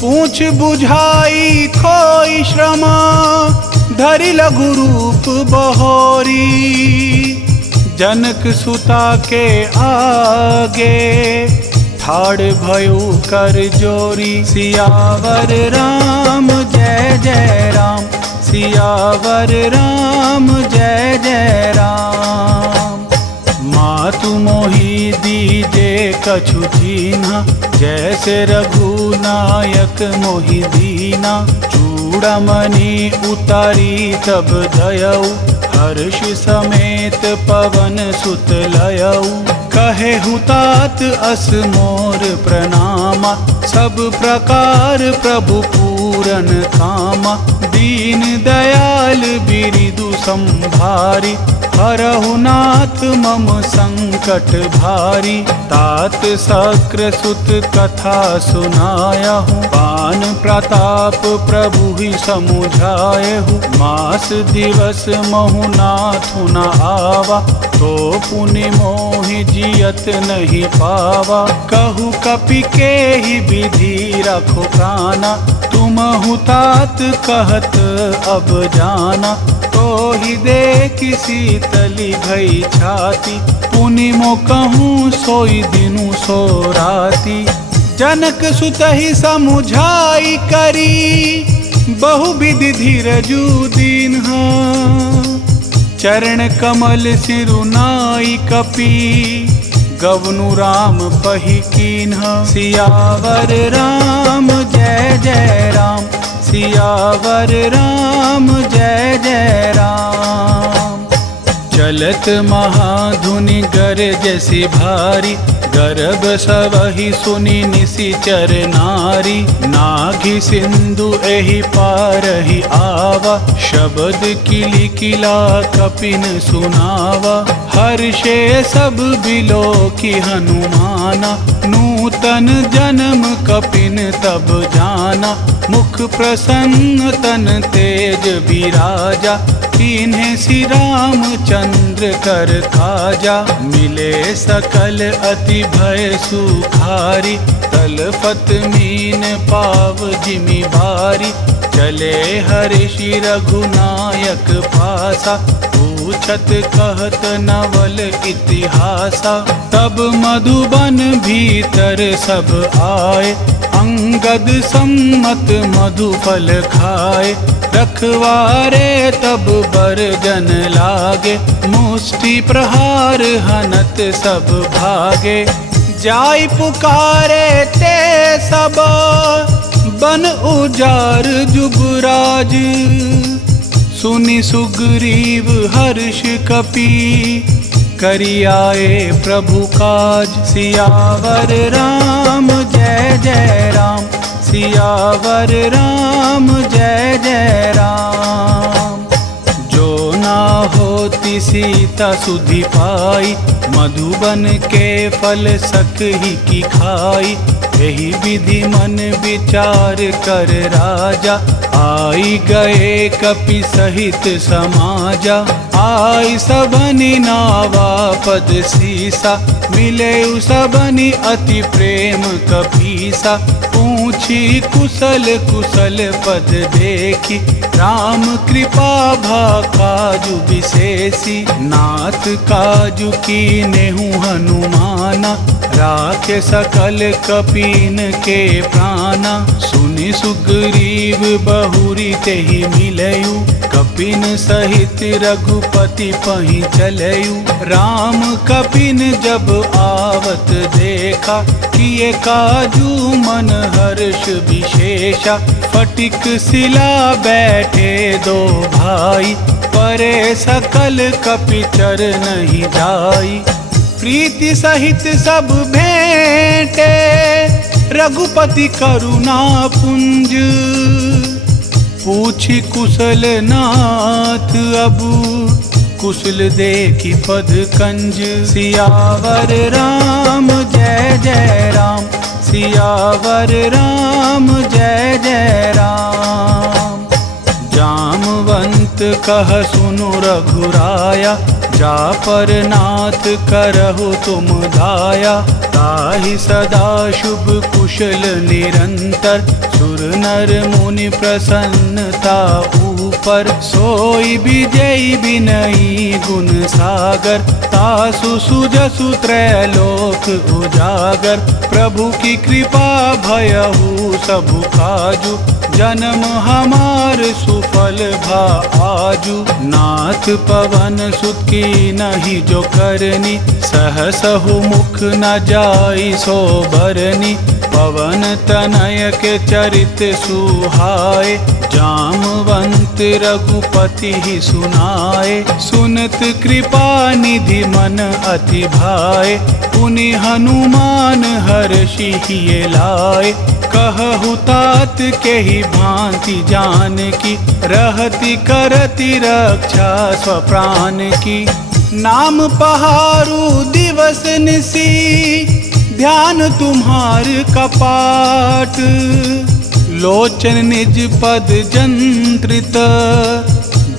पूछ बुझाई खोई श्रमा, धरि लघु रूप बहोरी। जनक सुता के आगे, ठाड़ भयो कर जोरी। सियावर राम जय जय राम, सियावर राम जय जय राम। मातु मोहि दीजे कछु चीन्हा, जैसे रघुनायक मोहि दीना। चूड़ामणि उतारी तब दयऊ, हर्ष समेत पवन सुत लयऊ। कहे हुतात अस मोर प्रणामा, सब प्रकार प्रभु पूरन कामा। दीन दयाल बिरिदु संभारी, हरहु नाथ मम संकट भारी। तात सक्र सुत कथा सुनायहु, पान प्रताप प्रभु ही समुझायहु। मास दिवस महु नाथु न आवा, तो पुनि मोहि जियत नहीं पावा। कहु कपि के ही विधि रखो प्राणा, तुम हुतात कहत अब जाना। तो ही देख शीतली भई छाती, पुनि मो कहूँ सोई दिनु सो राती। जनक सुतहि समुझाई करी, बहुविधि धीरजु दीन्हा। चरण कमल सिरुनाई कपि, गवनु राम पहि कीन्हा। सियावर राम जय जय राम, सियावर राम जय जय राम। चलत महाधुनि गरजसि भारी, गर्भ सबहि सुनि निशिचर नारी। नाघि सिंधु एहि पारहि आवा, शब्द किलि किला कपिन सुनावा। हर्षे सब बिलोकि हनुमाना, नूतन जन्म कपिन तब जाना। मुख प्रसन्न तन तेज बिराजा, कीन्हे श्री रामचंद्र कर काजा। मिले सकल अति भय सुखारी, तलफत मीन पाव जिमि बारी। चले हर्षि रघुनायक पासा, पूछत कहत नवल इतिहासा। तब मधुबन भीतर सब आए, अंगद सम्मत मधुफल खाए। रखवारे तब बरजन लागे, मुष्टि प्रहार हनत सब भागे। जाई पुकारे ते सब, बन उजार जुबराज। सुनि सुग्रीव हर्ष कपि, करि आए प्रभु काज। सियावर राम जय जय राम, सियावर राम जय जय राम। जो ना होती सीता सुधि पाई, मधुबन के फल सखही की खाई। यही विधि मन विचार कर राजा, आई गए कपि सहित समाजा। आई सबनि नावा पद सीसा, मिले सबनि अति प्रेम कपीसा। पूछी कुशल कुशल पद देखी, राम कृपा भा काजु विशेषी। नाथ काजु कीन्हु हनुमाना, राखे सकल कपीन के प्राणा। सुनि सुग्रीव बहुरी तेहि मिलयु, कपिन सहित रघुपति पहि चलयु। राम कपिन जब आवत देखा, किए काजू मन हर्ष विशेषा। फटिक शिला बैठे दो भाई, परे सकल कपिचर नहीं जाई। प्रीति सहित सब भेंटे, रघुपति करुणा पुंज। पूछी कुशल नाथ अब कुशल देखी पद कंज। सियावर राम जय जय राम, सियावर राम जय जय राम। जामवंत कह सुनु रघुराया, जा पर नाथ करहु तुम दाया। ताहि सदा शुभ कुशल निरंतर, सुर नर मुनि प्रसन्नता ऊपर। सोई विजयी विनयी गुण सागर, तासु सुजसु त्रैलोक उजागर। प्रभु की कृपा भयहु सबु काजु, जन्म हमार सुफल भा आजु। नाथ पवन सुत की नहीं जो करनी, सहसहु मुख न जाई सो बरनी। पवन तनय के चरित सुहाए, जामवंत रघुपति ही सुनाए। सुनत कृपा निधि मन अति भाए, पुनि हनुमान हर्षि हिये लाए। कहु तात के ही भांति जान की, रहति करति रक्षा स्वप्राण की। नाम पहारू दिवस निसी, ध्यान तुम्हार कपाट। लोचन निज पद जंत्रित,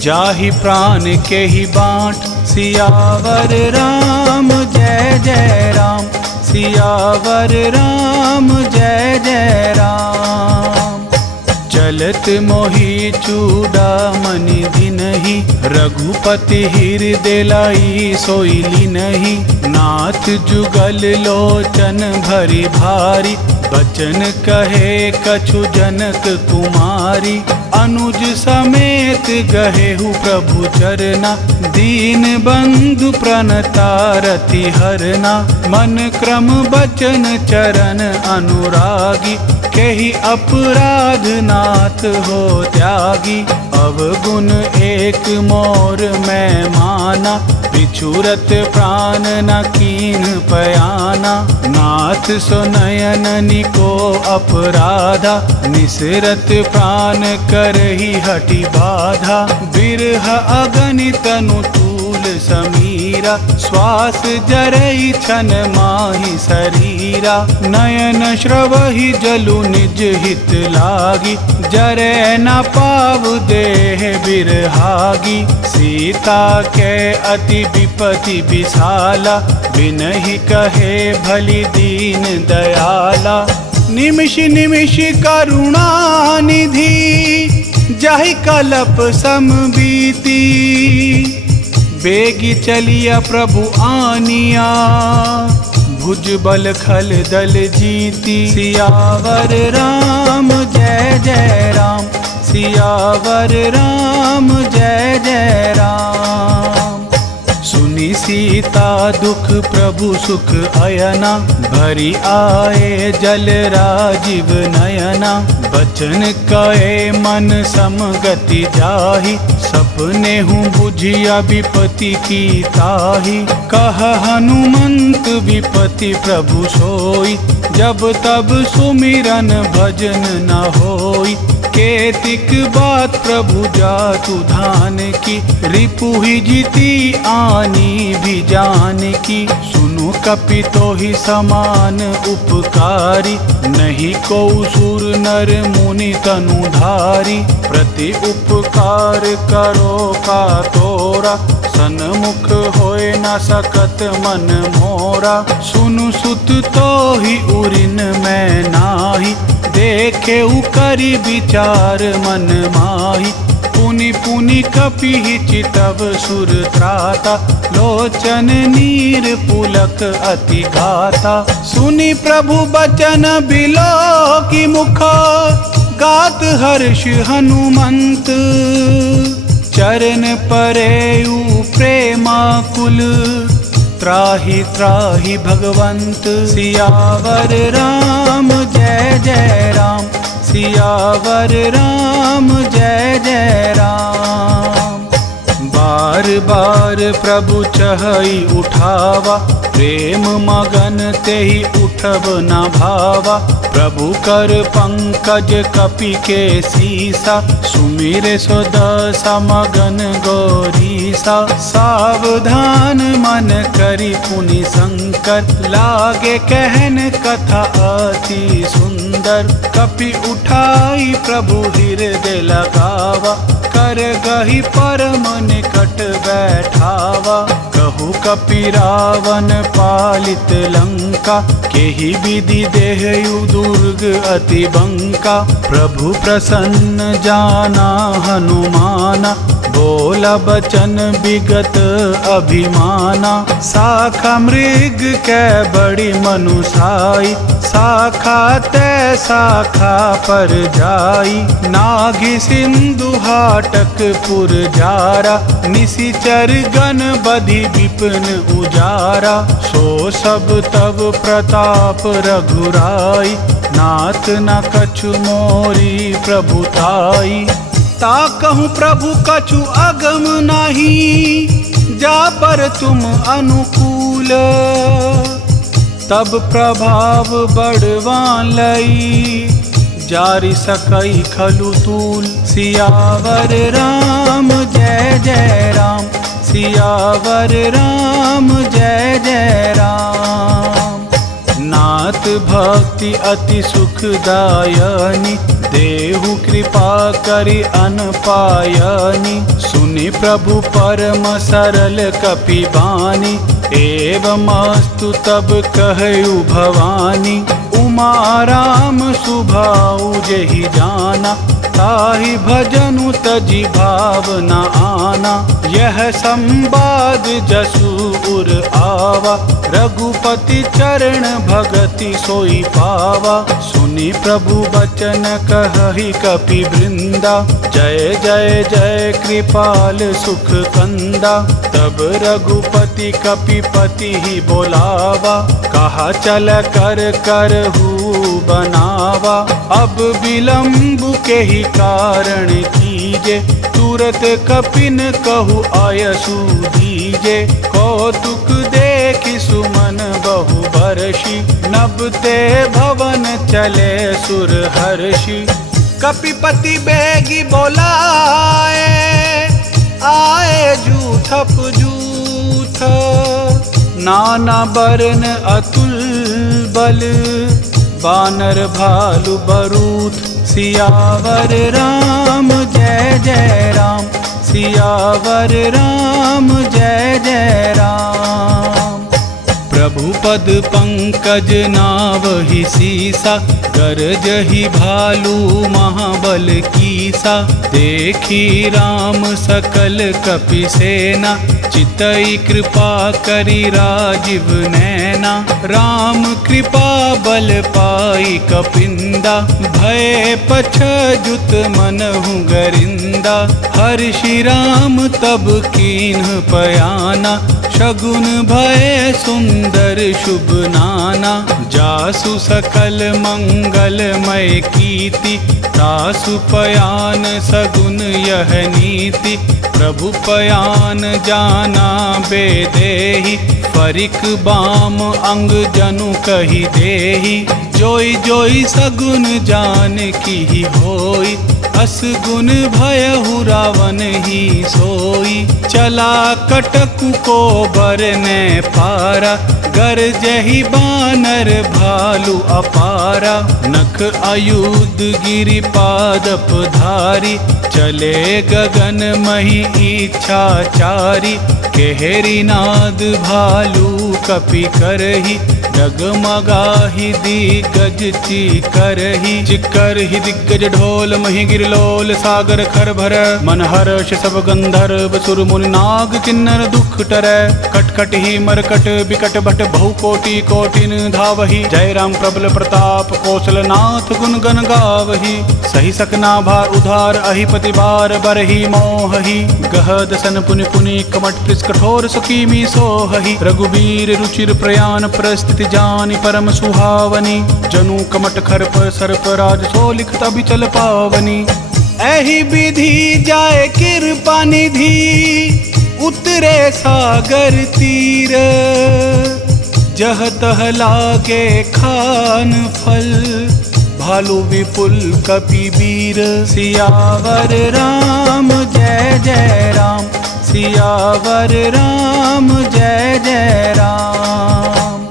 जाहि प्राण के ही बाँट। सियावर राम जय जय राम, सियावर राम जय जय राम। चलत मोहि चूड़ामणि दिनहि, रघुपति हृदय लाई सोई नहीं। नाथ जुगल लोचन भरी भारी, बचन कहे कछु जनक कुमारी। अनुज समेत गहेहु प्रभु चरना, दीन बंधु प्रणतारति हरना। मन क्रम बचन चरण अनुरागी, केहि अपराध नाथ हो त्यागी। अवगुण एक मोर मैं माना, बिछुरत प्राण न कीन पयाना। नाथ सो नयन निको अपराधा, निसरत प्राण करहि हठि बाधा। बिरह अगणित अनुतूल समीरा, श्वास जरई छन माहि शरीरा। नयन श्रवहि जलु निज हित लागी, जरै न पाव देह बिरहागी। सीता के अति विपति विशाला, बिनहि कहे भली दीन दयाला। निमिष निमिष करुणा निधि, जाहि कलप सम बीती। बेगी चलिया प्रभु आनिया, भुज बल खल दल जीती। सियावर राम जय जय राम, सियावर राम जय जय राम। सुनि सीता दुख प्रभु सुख अयना, भरी आए जल राजीव नयना। बचन कहे मन समगति जाहि, सपने हूँ बुझिया विपति की ताहि। कह हनुमंत विपति प्रभु सोई, जब तब सुमिरन भजन न होई। केतिक बात प्रभु जातु धान की, रिपुहि जीती आनी भी जान की। सुनु कपि तोहि समान उपकारी, नहीं को सुर नर मुनि तनुधारी। प्रति उपकार करो का तोरा, सन्मुख होए न सकत मन मोरा। सुनु सुत तोहि उरिन मैं नाही, देखे उकरी विचार मन माही। पुनि पुनि कपि चितव सुर त्राता, लोचन नीर पुलक अति घाता। सुनि प्रभु बचन बिलो की मुख, गात हर्ष हनुमंत। चरण परेयु प्रेमाकुल, त्राहि त्राहि भगवंत। सियावर राम जय जय राम, सियावर राम जय जय राम। बार बार प्रभु चहई उठावा, प्रेम मगन तेहि उठब न भावा। प्रभु कर पंकज कपि के सीसा, सुमिरे सो दशा मगन गौरीसा। सावधान मन करि पुनि शंकर, लागे कहन कथा अति सुंदर। कपि उठाई प्रभु हृदय लगावा, कर गही परम निकट बैठावा। कहु कपि रावण पालित लंका, केहि विधि देहयु दुर्ग अति बंका। प्रभु प्रसन्न जाना हनुमाना, बोला बचन विगत अभिमाना। शाखा मृग कै बड़ी मनुसाई, शाखा तै शाखा पर जाई। नागि सिंधु हाटक पुर जारा, निशिचर गण बधि विपिन उजारा। सो सब तब प्रताप रघुराई, नाथ न कछु मोरी प्रभुताई। ताकहु प्रभु कछु अगम नाही, जा पर तुम अनुकूल। तब प्रभाव बढ़वान लई, जारि सकई खलु तूल। सियावर राम जय जय राम, सियावर राम जय जय राम। नाथ भक्ति अति सुखदायनी, देहु कृपा करि अनपायनी। सुनि प्रभु परम सरल कपि बानी, एवमस्तु तब कहु भवानी। उमा राम सुभाउ जेहि जाना, ताहि भजनु तजि भावना आना। यह संवाद जसु उर आवा, रघुपति चरण भगति सोई पावा। सुनि प्रभु बचन कहहि कपि वृंदा, जय जय जय कृपाल सुख कंदा। तब रघुपति कपिपति ही बोलावा, कहा चल कर करहु बनावा। अब विलंब के ही कारण कीजे, तुरत कपिन कहु आयसु दीजे। कौतुक देखि सुमन बहु बरषि, नभते भवन चले सुर हर्षि। कपिपति बेगी बोलाए, आए जूथप जूथ। नाना बरन अतुल बल, बानर भालु बरूथ। सियावर राम जय जय राम, सियावर राम जय जय राम। प्रभु पद पंकज नावहि सीसा, गरजहि भालु महाबल कीसा। देखी राम सकल कपि सेना, चितई कृपा करि राजीव नैना। राम कृपा बल पाई कपिंदा, भय पछजुत मनहु गरिंदा। हर्षि राम तब कीन्ह पयाना, शगुन भय सुंदर शुभ नाना। जासु सकल मंगलमय कीर्ति, तासु पयान सगुन यह नीति। प्रभु पयान जाना बेदेहि, फरिक बाम अंग जनु कहि देहि। जोई जोई सगुन जान की होई, अस गुण भयहु रावण ही सोई। चला कटकु को बरने पारा, गरजहि बानर भालु अपारा। नख आयुध गिरिपादप धारी, चले गगन मही इच्छाचारी। केहरी नाद भालु कपि करही, डगमगाहि दिग्गज चिकरहि। चिकरहि दिग्गज ढोल महि गिरलोल, सागर खर भर मन हर्ष सब गंधर्व सुर मुनि नाग किन्नर दुख टरै। कटकट ही मरकट बिकट भट बहु कोटि कोटिन धावहि। जय राम प्रबल प्रताप कौशल नाथ गुण गण गावहि। सही सकना भार उधार अहिपति बार बरहि मोहहि। गहद सन पुनि पुनि कमट पृष कठोर सुखीमी सोहहि। रघुबीर रुचिर प्रयाण परिस्थिति जानि परम सुहावनी। जनु कमट खरप सर्प राज सो लिखत अभिचल पावनी। एहि विधि जाय कृपा निधि, उत उतरे सागर तीर, जह तह लागे खान फल, भालू विपुल कपि वीर। सियावर राम जय जय राम, सियावर राम जय जय राम।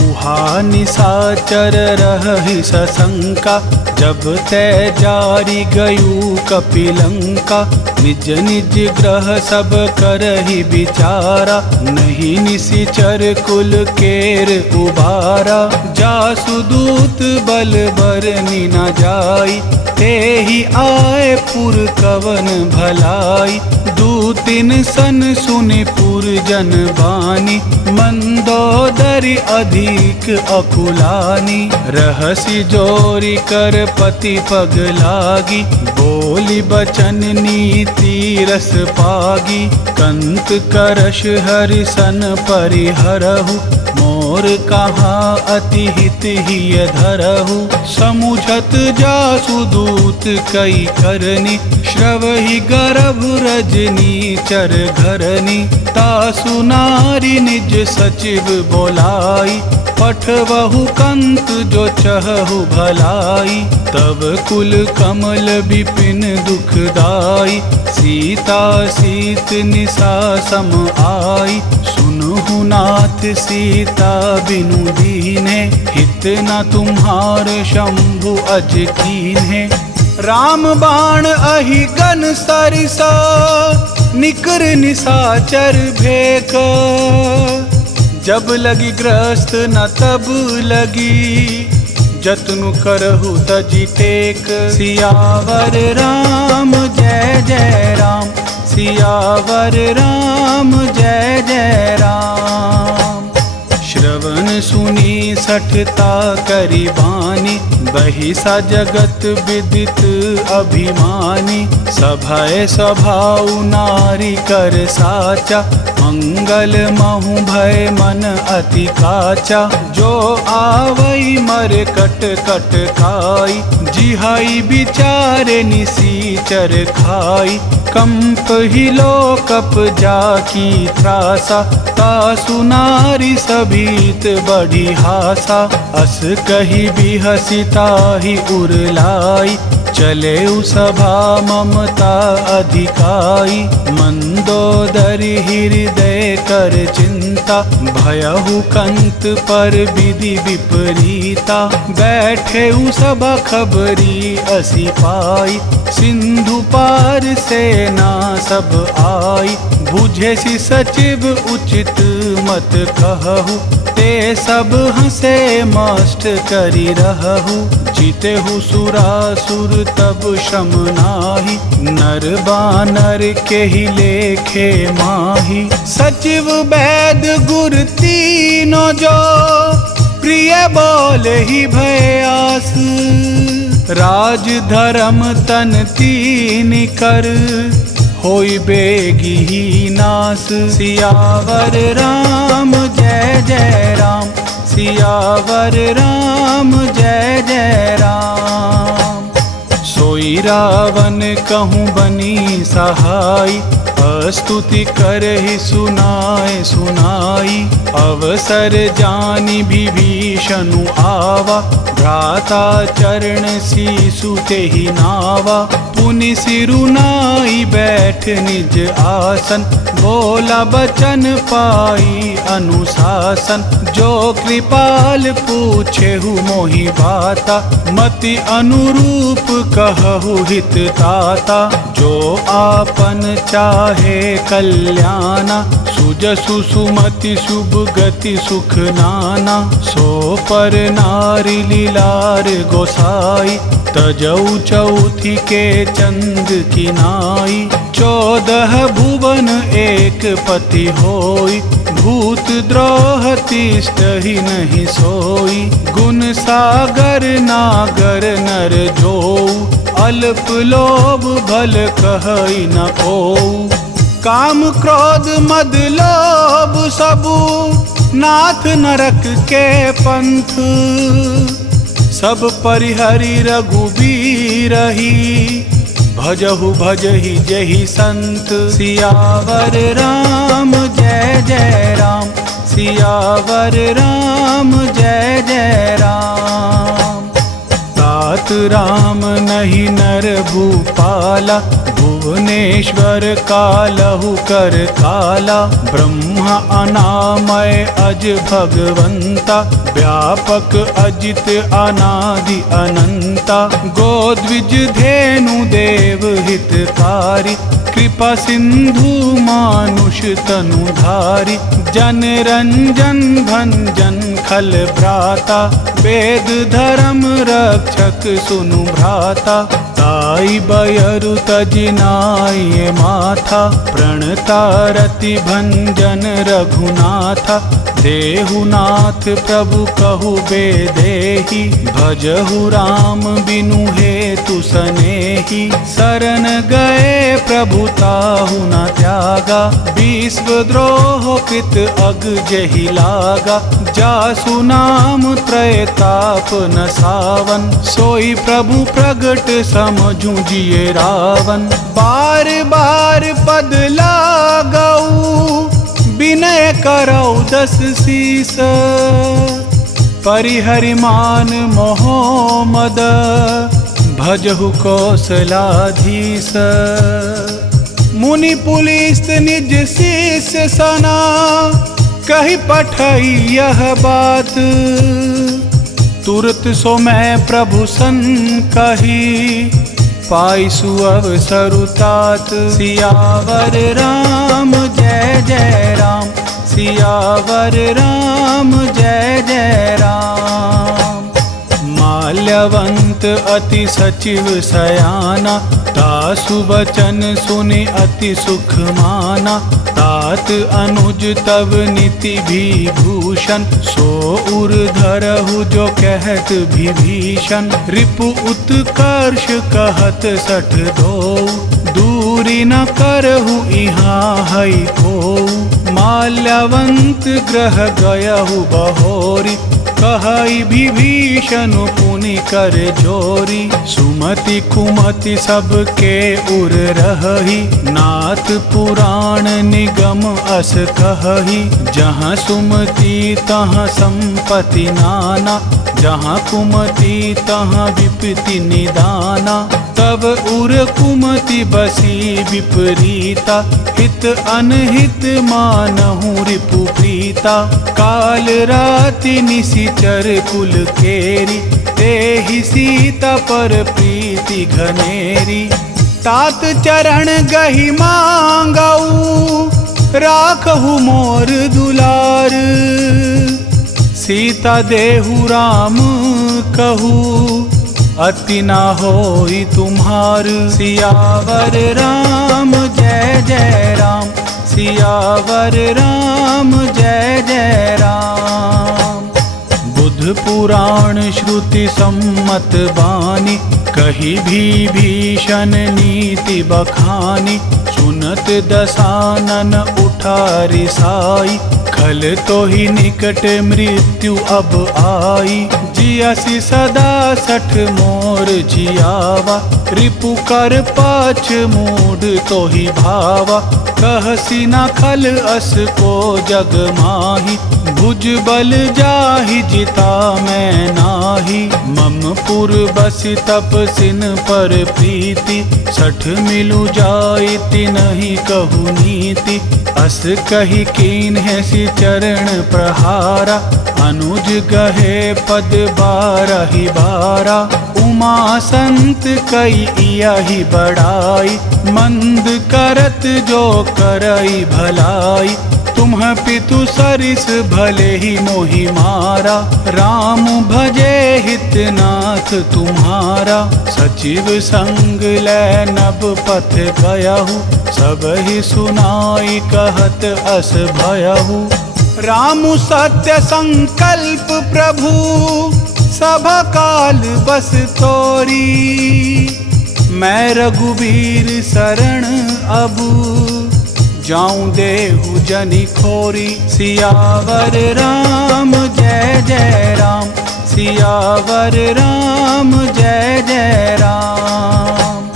उहा निशाचर रहि सशंका, जब तै जारी गयु कपिलंका। निज निज ग्रह सब करहि विचारा, नहीं निशिचर कुल केर उबारा। जासु दूत बल बरनि न जाई, तेहि आए पुर कवन भलाई। दूतिन सन सुनि पुर जन बानी, मंदोदरी अधिक अकुलानी। रहसि जोरी कर पति पग लागी, बोली बचन नीति रस पागी। कंत करश हरिसन परिहरहु, मोर कहाँ अति हित हिय धरहु। समुझत जासु दूत कई करनी, श्रवहि गर्भ रजनी चर घरनी। तासु नारी निज सचिव बोलाई, पठवहु कंत जो चहु भलाई। तब कुल कमल विपिन दुखदाई, सीता सीत निशा सम आई। सुनहु नाथ सीता बिनु दीन्हे, हित न तुम्हार शंभु अज कीन्हे। राम बाण अहि गन सरिसा, निकर निशाचर भेक। जब लगी ग्रस्त न तब लगी, जतनु करहु तजि टेक। सियावर राम जय जय राम, सियावर राम जय जय राम। श्रवण सुनी सठता करि बानी, बहिसा जगत विदित अभिमानी। सभय स्वभाव नारी कर साचा, मंगल महु भय मन अति काचा। जो आवई मर कट कट खाई, जिहाई विचारे निसीचर खाई। कंप हिलो कप जाकी त्रासा, तासु नारी सभीत बढ़ी हासा। अस कही बिहसिता ही उरलाई, चले सभा ममता अधिकाई। मंदोदरी हृदय कर चिंता, भयहु कंत पर विधि विपरीता। बैठे सभा खबरी असी पाई, सिंधु पार सेना सब आई। बुझे सी सचिव उचित मत कहु, ते सब हंसे मस्त करी रहु। जीतेहु सुरासुर तब श्रम नाही, नर बानर के ही लेखे माही। सचिव वैद गुर तीनों जो, प्रिय बोल ही भयास। राज धर्म तन तीन कर, होई बेगी ही नास। सियावर राम जय जय राम, सियावर राम जय जय राम। सोई रावण कहूँ बनी सहाई, स्तुति करहि सुनाए सुनाई। अवसर जानि विभीषणु आवा, भ्राता चरण सीसु तेहि नावा। पुनि सिरुनाई बैठ निज आसन, बोला बचन पाई अनुशासन। जो कृपाल पूछेहु मोहि बाता, मति अनुरूप कहु हित ताता। जो आपन चाहे कल्याणा, सुजसु सुमति शुभ गति सुख नाना। सो पर नारी लीलार गोसाई, तजौ चौथी के चंद की नाई। 14 भुवन एक पति होई, भूत द्रोह तिष्ठहि नहीं सोई। गुण सागर नागर नर जोऊ, अल्प लोभ भल कहई न कोऊ। काम क्रोध मद लोभ सबू, नाथ नरक के पंथ। सब परिहरि रघुबीरहि, भजहु भजहि जहि संत। सियावर राम जय जय राम, सियावर राम जय जय राम। तात राम नहीं नर भूपाला, भुवनेश्वर कालहु कर काला। ब्रह्मा अनामय अज भगवंता, व्यापक अजित अनादि अनंता। गोद्विज धेनु देव हितकारी, कृपा सिंधु मानुष तनुधारी। जन रंजन भंजन खल भ्राता, वेद धर्म रक्षक सुनु भ्राता। ताई बयरु तजिनाय माथा, प्रणतारति भंजन रघुनाथा। देहुनाथ प्रभु कहु बेदेहि, भजहु राम बिनु हेतु सनेहि। शरण गए प्रभु ताहु न त्यागा, विश्वद्रोह कृत अग जहि लागा। जासु नाम त्रयताप न सावन, सोई प्रभु प्रगट समझू जिये रावण। बार बार पद लागऊ, विनय करौ दस शीस। परिहरिमान मोहमद, भजहु कौशलाधीश। मुनि पुलिस निज शीस सना, कही पठई यह बात। तुरत सो मैं प्रभु सन कही, पाई सुअवसरु तात। सियावर राम जय जय राम, सियावर राम जय जय राम। माल्यवंत अति सचिव सयाना, तासु बचन सुनि अति सुख माना। तात अनुज तव नीति विभूषण, सो उर धरहु जो कहत विभीषण। रिपु उत्कर्ष कहत सठ दो, दूरी न करहु इहाँ हई को। माल्यवंत ग्रह गयहु बहोरी, कहई विभीषण पुनि कर जोरी। सुमति कुमति सबके उर रहही, नाथ पुराण निगम अस कहही। जहाँ सुमति तहाँ संपत्ति नाना, जहाँ कुमति तहाँ विपत्ति निदाना। तब उर कुमति बसी विपरीता, हित अनहित मानहु रिपु प्रीता। काल राति निशिचर कुल केरी, तेहि सीता पर प्रीति घनेरी। तात चरण गहि मांगऊ, राखहु मोर दुलार। सीता देहु राम कहू, अति ना होई तुम्हार। सियावर राम जय जय राम, सियावर राम जय जय राम। बुध पुराण श्रुति सम्मत बानी, कही भीषण नीति बखानी। सुनत दसानन उठा रिसाई, खल तो ही निकट मृत्यु अब आई। जियसि सदा सठ मोर जियावा, रिपु कर पाछ मूड तो ही भावा। कहसी न खल अस को जग माही, भुज बल जाहि जिता मैं नाही। मम पुर बसि तपसिन पर प्रीति, सठ मिलु जाई तिनहि कहु नीति। अस कही कीन्हे चरण प्रहारा, अनुज गहे पद बारहि बारा। उमा संत कई यही बड़ाई, मंद करत जो करई भलाई। तुम्ह पितु सरिस भले ही मोहि मारा, राम भजे हितनाथ तुम्हारा। सचिव संग लै नभ पथ गयहु, सब ही सुनाई कहत अस भयहु। राम सत्य संकल्प प्रभु, सभा काल बस तोरी। मैं रघुबीर शरण अबू, जाऊं देहु जनि खोरी। सियावर राम जय जय राम, सियावर राम जय जय राम।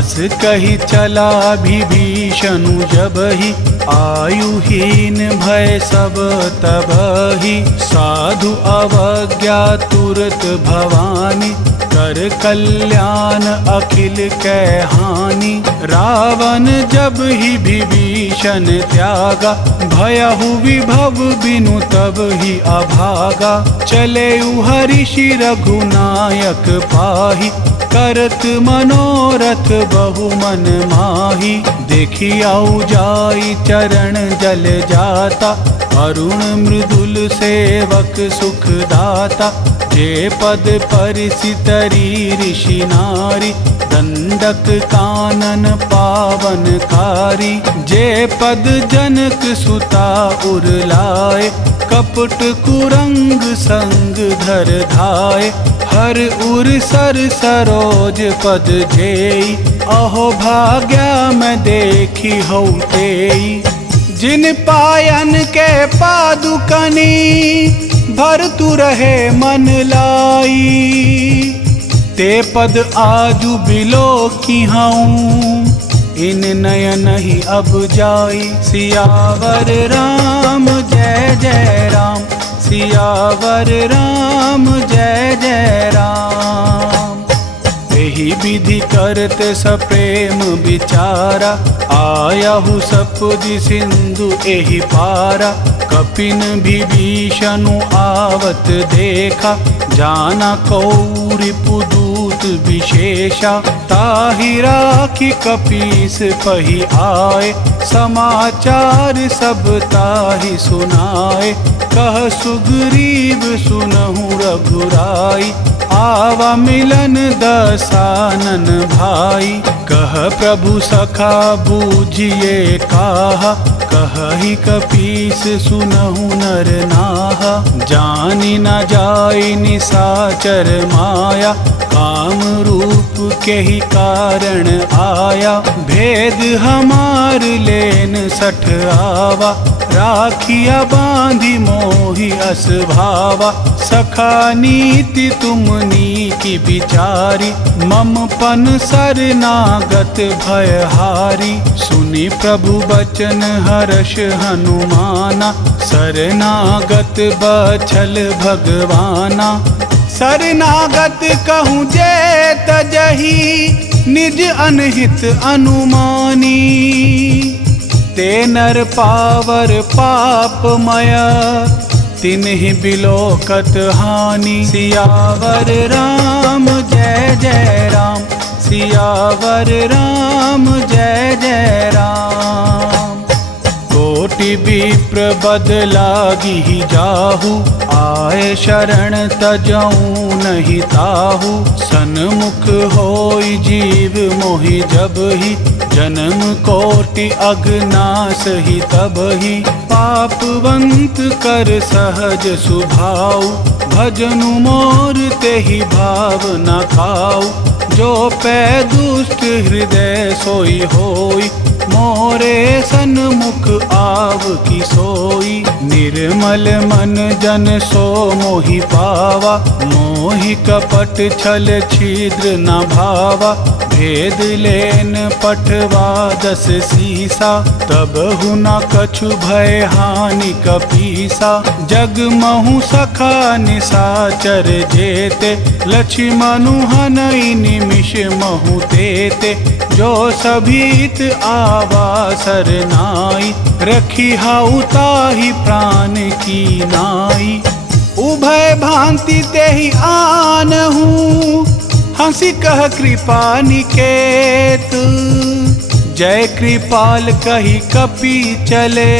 अस कही चला विभीषणु जबहि, आयुहीन भय सब तबहि। साधु अवज्ञा तुरत भवानी, कर कल्याण अखिल कै हानि। रावण जब ही विभीषण त्यागा, भयहु विभव बिनु तब ही अभागा। चले हरिषि रघुनायक पाहि, करत मनोरथ बहु मन माही। देखी आउ जाई चरण जल जाता, अरुण मृदुल सेवक सुख दाता। जे पद परिसितरी ऋषि नारी, दंडक कानन पावनकारी। जे पद जनक सुता उरलाए, कपट कुरंग संग धर धाय। हर उर सर सरोज पद जेई, अहो भाग्या मैं देखी हौ तेई। जिन पायन के पादुकनी, भरतु रहे मन लाई। ते पद आजु बिलो की हूँ, इन नयन ही अब जाई। सियावर राम जय जय राम, सियावर राम जय जय राम। एहि विधि करत सप्रेम विचारा, आयाहु सपुज सिंधु एहि पारा। कपिन विभीषणु आवत देखा, जाना कौरि पुदूत विशेषा। ताहि राखी कपीस पहि आए, समाचार सब ताहि सुनाए। कह सुग्रीव सुनहु रघुराई, आवा मिलन दसानन भाई। कह प्रभु सखा बूझिए काहा, कहि कपीस सुनहु नर नाहा। जानि न जाई निसाचर माया, काम रूप के ही कारण आया। भेद हमार लेन सठ आवा, राखिया बांधी मोहि अस भावा। सखा नीति तुमनी की विचारी, मम पन सरनागत भयहारी। सुनि प्रभु बचन हर्ष हनुमाना, शरणागत बछल भगवाना। शरणागत कहूँ जे तजहि, निज अनहित अनुमानी। ते नर पावर पापमय, तिन्हि बिलोकत हानि। सियावर राम जय जय राम, सियावर राम जय जय राम। कोटि विप्र बदलागी जाहू, आए शरण तजऊ नहीं ताहू। सन्मुख होई जीव मोहि जबहि, जन्म कोटि अगनाश ही तबहि। पापवंत कर सहज सुभाऊ, भजनु मोर तेहि भाव न खाऊ। जो पै दुष्ट हृदय सोई होई, मोरे सन्मुख आव की सोई। निर्मल मन जन सो मोहि पावा, मोहि कपट छल छिद्र न भावा। भेद लेन पठवा दस सीसा, तब हुना कछु भय हानि कपीसा। जग महु सखा निसाचर जेते, लक्ष्मणु हनई निमिष महु तेते। जो सभीत आवा सरनाई, रखी हाउ ताहि प्राण की नाई। उभय भांति तेहि आनहु, हंसी कह कृपा निकेत। जय कृपाल कही कपि चले,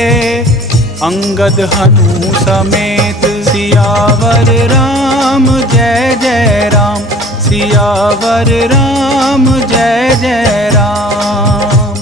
अंगद हनु समेत। सियावर राम जय जय राम, सियावर राम जय जय राम।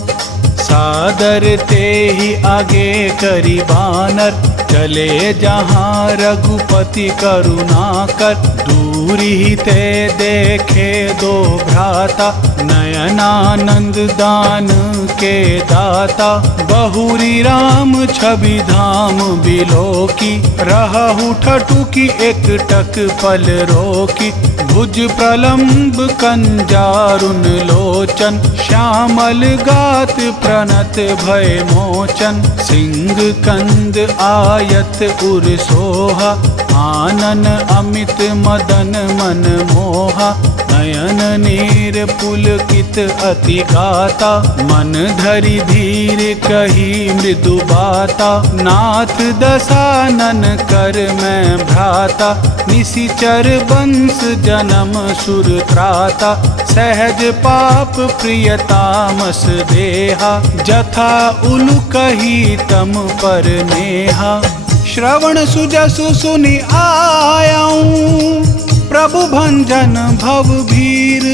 सादर ते ही आगे करी बानर, चले जहाँ रघुपति करुणा कर। दूरी ही ते देखे दो भ्राता, नयनानंद दान के दाता। बहुरी राम छवि धाम बिलोकी, रहु ठठुकी एक टक पल रोकी। भुज प्रलंब कंजारुन लोचन, श्यामल गात प्रणत भय मोचन। सिंह कंद आयत उर सोहा, आनन अमित मदन मन मोहा। नयन नीर पुलकित अति गाता, मन धरि धीर कही मृदु बाता। नाथ दसानन कर मैं भ्राता, निशिचर वंश जन्म सुर त्राता। सहज पाप प्रियतामस देहा, जथा उलु कही तम पर नेहा। श्रवण सुजसु सुनि आयाऊं, प्रभु भंजन भव भीर।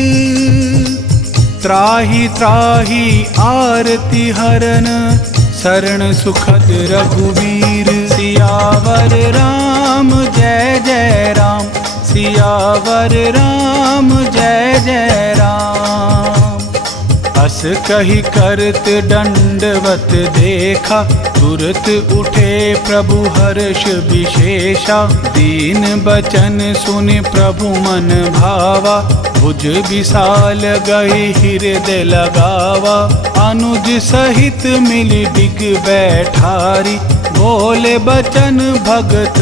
त्राहि त्राहि आरती हरन, शरण सुखद रघुवीर। सियावर राम जय जय राम, सियावर राम जय जय राम। अस कही करत दंडवत देखा, तुरत उठे प्रभु हर्ष विशेषा। दीन बचन सुनि प्रभु मन भावा, भुज विशाल गई हृदय लगावा। अनुज सहित मिली डिग बैठारी, बोले बचन भगत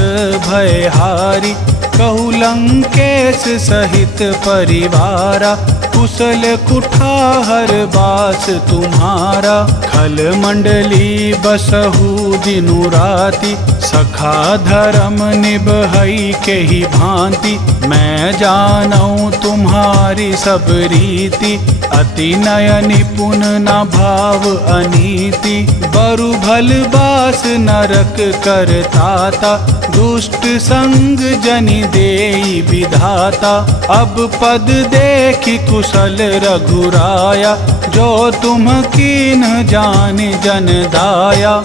भयहारी। कहु लंकेश सहित परिवारा, कुशल कुठार बास तुम्हारा। खल मंडली बसहु दिनु राति, सखा धर्म निभई के ही भांति। मैं जानऊं तुम्हारी सब रीति, अति नय निपुण न भाव अनीति। बरु भल बास नरक करताता, दुष्ट संग जनि देई विधाता। अब पद देखि कुशल रघुराया, जो तुम कीन जान जन दाया।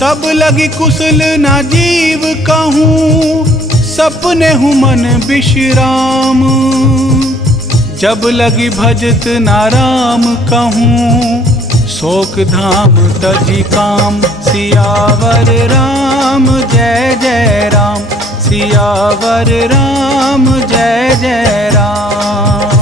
तब लगी कुशल न जीव कहूँ, सपने हूँ मन विश्राम। जब लगी भजत नाराम कहूँ, शोक धाम तजी काम। सियावर राम जय जय राम, सियावर राम जय जय राम।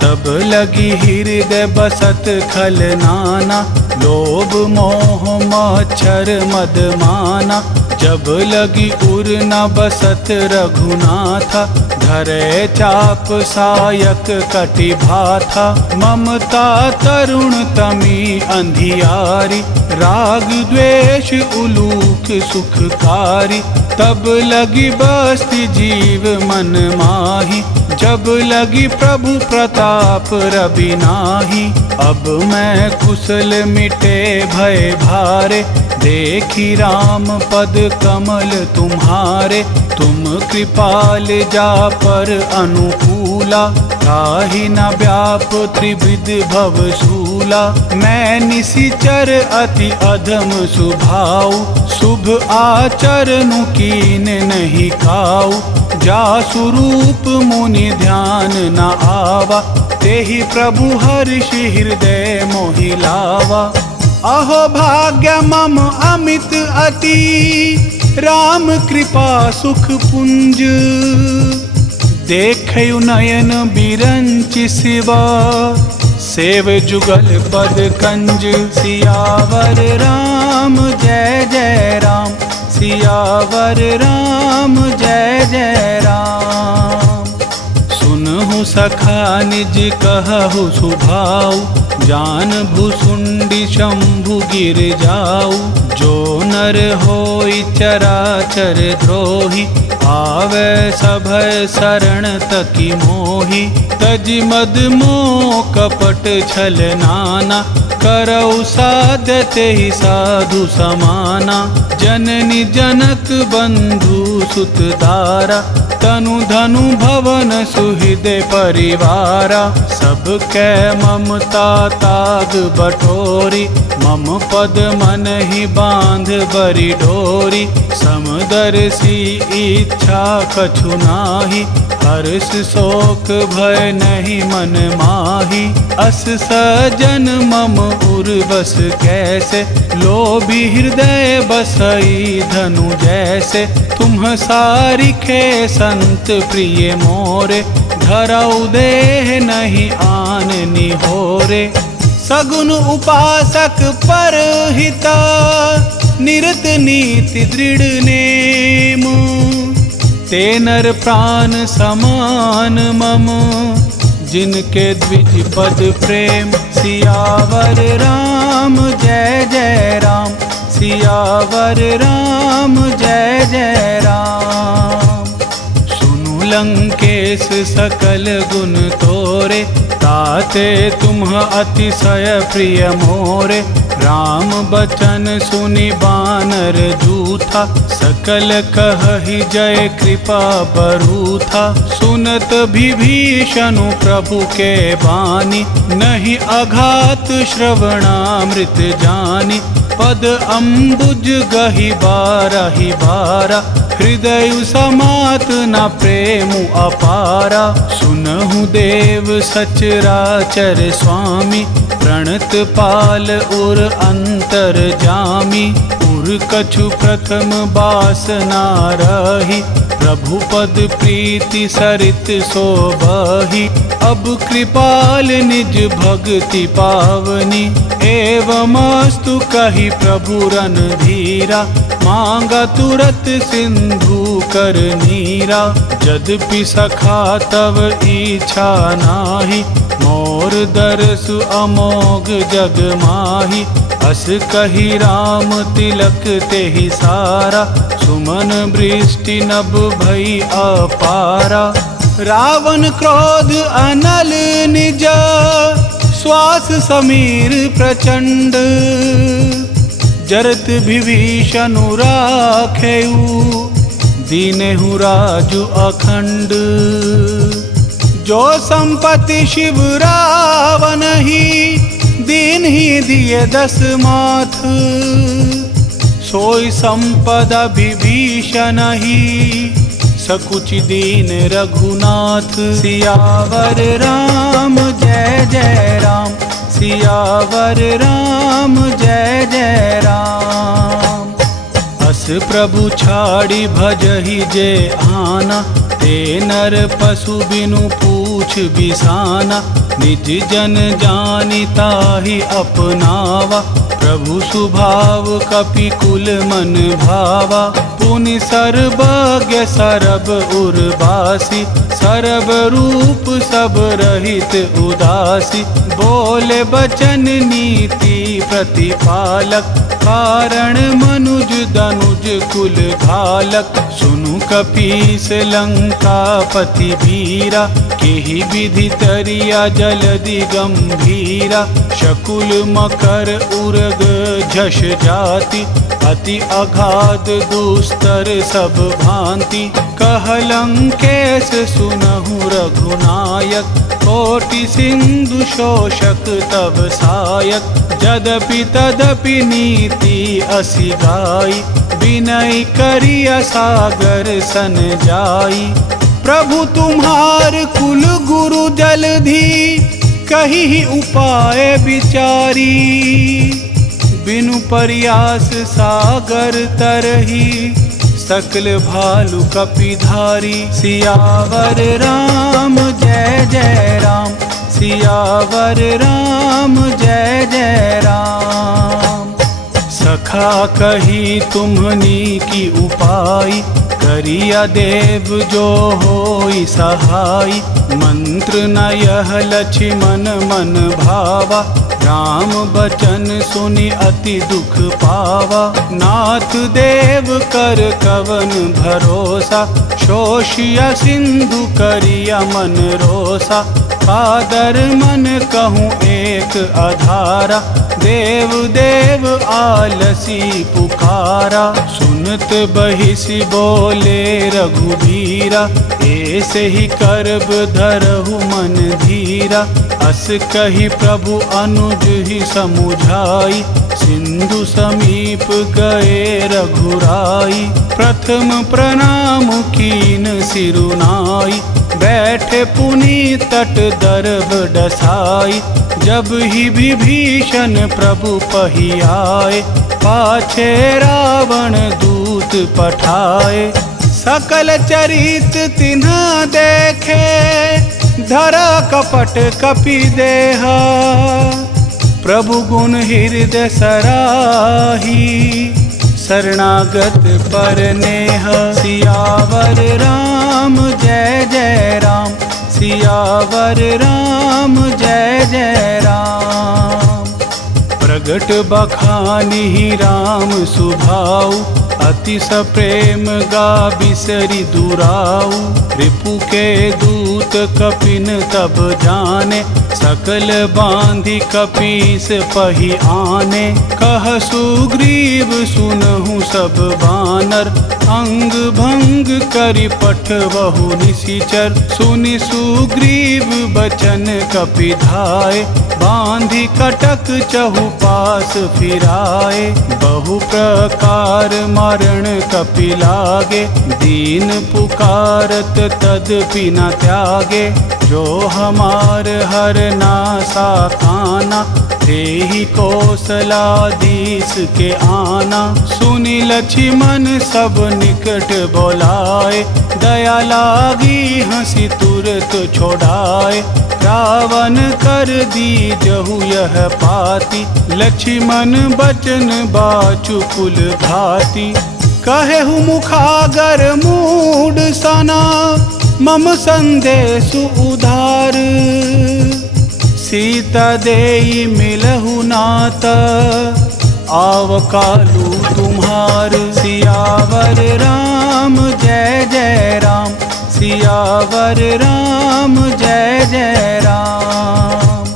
तब लगी हृदय बसत खल नाना, लोभ मोह मच्छर मद माना। जब लगी उर न बसत रघुनाथा, धरे चाप सायक कटि भाथा। ममता तरुण तमी अंधियारी, राग द्वेष उलूक सुखकारी। तब लगी बस्ती जीव मन माही, जब लगी प्रभु प्रताप रवि नाही। अब मैं कुशल मिटे भय भारे, देखी राम पद कमल तुम्हारे। तुम कृपाल जा पर अनुकूला, ताहि न व्याप त्रिविध भव सूला। मैं निशिचर अति अधम सुभाऊ, शुभ आचरणु कीन नहीं काऊ। जा स्वरूप मुनि ध्यान न आवा, तेहि प्रभु हर्ष हृदय मोहि लावा। अहो भाग्य मम अमित अति, राम कृपा सुख पुंज। देखयु नयन बिरंचि सिवा, सेव जुगल पद कंज। सियावर राम जय जय राम, सियावर राम जय जय राम। सुनहु सखा निज कहु सुभाऊ, जान भुसुंडी शंभु गिर जाऊ। जो नर होई चराचर द्रोही, आवे सभय शरण तकी मोही। तजि मद मोह कपट छल नाना, करऊ साध्य तेहि साधु समाना। जननी जनक बंधु सुत दारा, तनु धनु भवन सुहृदय परिवारा। सब कै ममता ताग बटोरी, मम पद मन ही बांध बरी डोरी। समदर्शी इच्छा कछु नाही, हर्ष शोक भय नहीं मन माही। अस सजन मम उर्वस कैसे, लोभी हृदय बसई धनु जैसे। तुम सारिखे संत प्रिय मोरे, धरऊ देह नहीं आन निहोरे। सगुन उपासक पर हिता, निरत नीति दृढ़ नेम। ते नर प्राण समान मम, जिनके द्विज पद प्रेम। सियावर राम जय जय राम, सियावर राम जय जय राम। सुनु लंकेश सकल गुण तोरे, ताते तुम अतिशय प्रिय मोरे। राम बचन सुनि बानर जूथा, सकल कहहि जय कृपा बरूथा। सुनत विभीषणु प्रभु के बानी, नहीं अघात श्रवणामृत जानी। पद अम्बुज गहि बारहि बारा, हृदय समात न प्रेम अपारा। सुनहु देव सचराचर स्वामी, प्रणत पाल उर अंतर जामी। उर कछु प्रथम बासना रही, प्रभु पद प्रीति सरित सोबही। अब कृपाल निज भक्ति पावनी, एवमस्तु कही प्रभु रणधीरा। मांगा तुरत सिंधु कर नीरा, यद्यपि सखा तव इच्छा नाही। मोर दरस अमोघ जग माही, अस कही राम तिलक तेहि सारा। सुमन वृष्टि नभ भई अपारा, रावण क्रोध अनल निज। श्वास समीर प्रचंड, जरत विभीषणु राखेउ। दीनेहु राजु अखंड, जो संपत्ति शिव रावण ही। दीन ही दिए दस माथ, सोई संपदा विभीषण ही। सकुचि दीन रघुनाथ, सियावर राम जय जय राम, सियावर राम जय जय राम। अस प्रभु छाड़ी भजहि जे आना, ते नर पशु बिनु पूछ बिसाना। निज जन जानि ताहि अपनावा, प्रभु सुभाव कपि कुल मन भावा। पुनि सर्वज्ञ सरब उर्वासी, सरब रूप सब रहित उदासी। बोले बचन नीति प्रतिपालक, कारण मनुज दनुज कुल घालक। सुनु कपीस लंकापति वीरा, केहि विधि तरिया जलधि गंभीरा। शकुल मकर उरग झष जाति, अति अगाध दुस्तर सब भांति। कहलंकेश सुनहु रघुनायक, कोटि सिंधु शोषक तब सायक। यद्यपि तदपि नीति असि गाई, विनय करिया सागर सन जाई। प्रभु तुम्हार कुल गुरु जलधि, कही उपाय विचारी। बिनु प्रयास सागर तरही, सकल भालु कपिधारी। सियावर राम जय जय राम, सियावर राम जय जय राम। सखा कही तुम्हनी की उपाय, करिया देव जो होई सहाय। मंत्र न यह लक्ष्मण मन भावा, राम बचन सुनि अति दुख पावा। नाथ देव कर कवन भरोसा, शोषिया सिंधु करिया मन रोसा। कादर मन कहूँ एक अधारा, देव देव आलसी पुकारा। सुनत बहिसी बोले रघुबीरा, ऐसे ही करब धरहु मन धीरा। अस कही प्रभु अनुज ही समुझाई, सिंधु समीप गए रघुराई। प्रथम प्रणाम कीन सिरुनाई, बैठे पुनि तट दर्भ डसाई। जब ही विभीषण प्रभु पहियाए, पाछे रावण दूत पठाए। सकल चरित तिन्ह देखे, धरा कपट कपि देहा। प्रभु गुण हृदय सराही, शरणागत पर नेह। सियावर राम जय जय राम, सियावर राम जय जय राम। प्रगट बखानी राम सुभाऊ, अति सप्रेम गा बिसरि दुराऊ। रिपु के दूत कपिन तब जाने, सकल बांधि कपीस पही आने। कह सुग्रीव सुनहु सब बानर, अंग भंग करि पठबहु निशिचर। सुनि सुग्रीव बचन कपि धाय, बांधि कटक चहु पास फिराए। बहु प्रकार मारण कपि लागे, दीन पुकारत तदपि न त्यागे। जो हमार हर नासा काना, तेहि कौशलाधीश के आना। सुनि लक्ष्मण सब निकट बोलाए, दया लागी हंसी तुरत छोड़ाए। रावण कर दीजहु यह पाती, लक्ष्मण बचन बाचु कुल भाती। कहेहु मुखागर मूढ़ सना, मम संदेशु उधार। सीता देई मिलहु नात, आव कालू तुम्हार। सियावर राम जय जय राम, सियावर राम जय जय राम।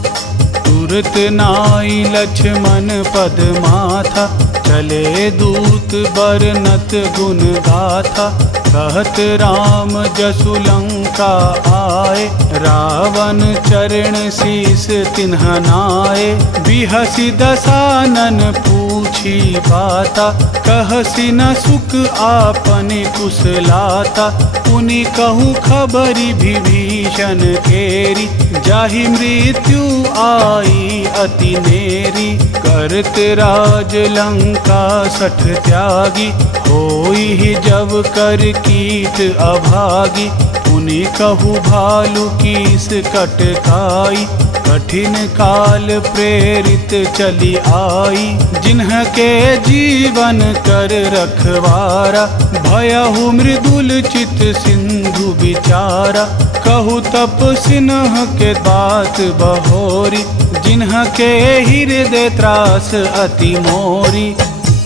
तुरत नाई लक्ष्मण पद माथा, चले दूत बरनत गुण गाथा। कहत राम जसु लंका आए, रावण चरण शीस तिन्ह नाए। बिहसी दसानन पूछी बाता, कहसी न सुख आपने कुशलाता। पुनि कहूँ खबरी विभीषण केरी, जाहि मृत्यु आई अति नेरी। करत राज लंका सठ त्यागी, होई ही जब कर कीट अभागी। पुनि कहु भालु कीस कटकाई, कठिन काल प्रेरित चली आई। जिन्हके जीवन कर रखवारा, भयहु मृदुल चित सिंधु विचारा। कहु तप सिन्ह के बात बहोरी, जिन्हके हृदय त्रास अति मोरी।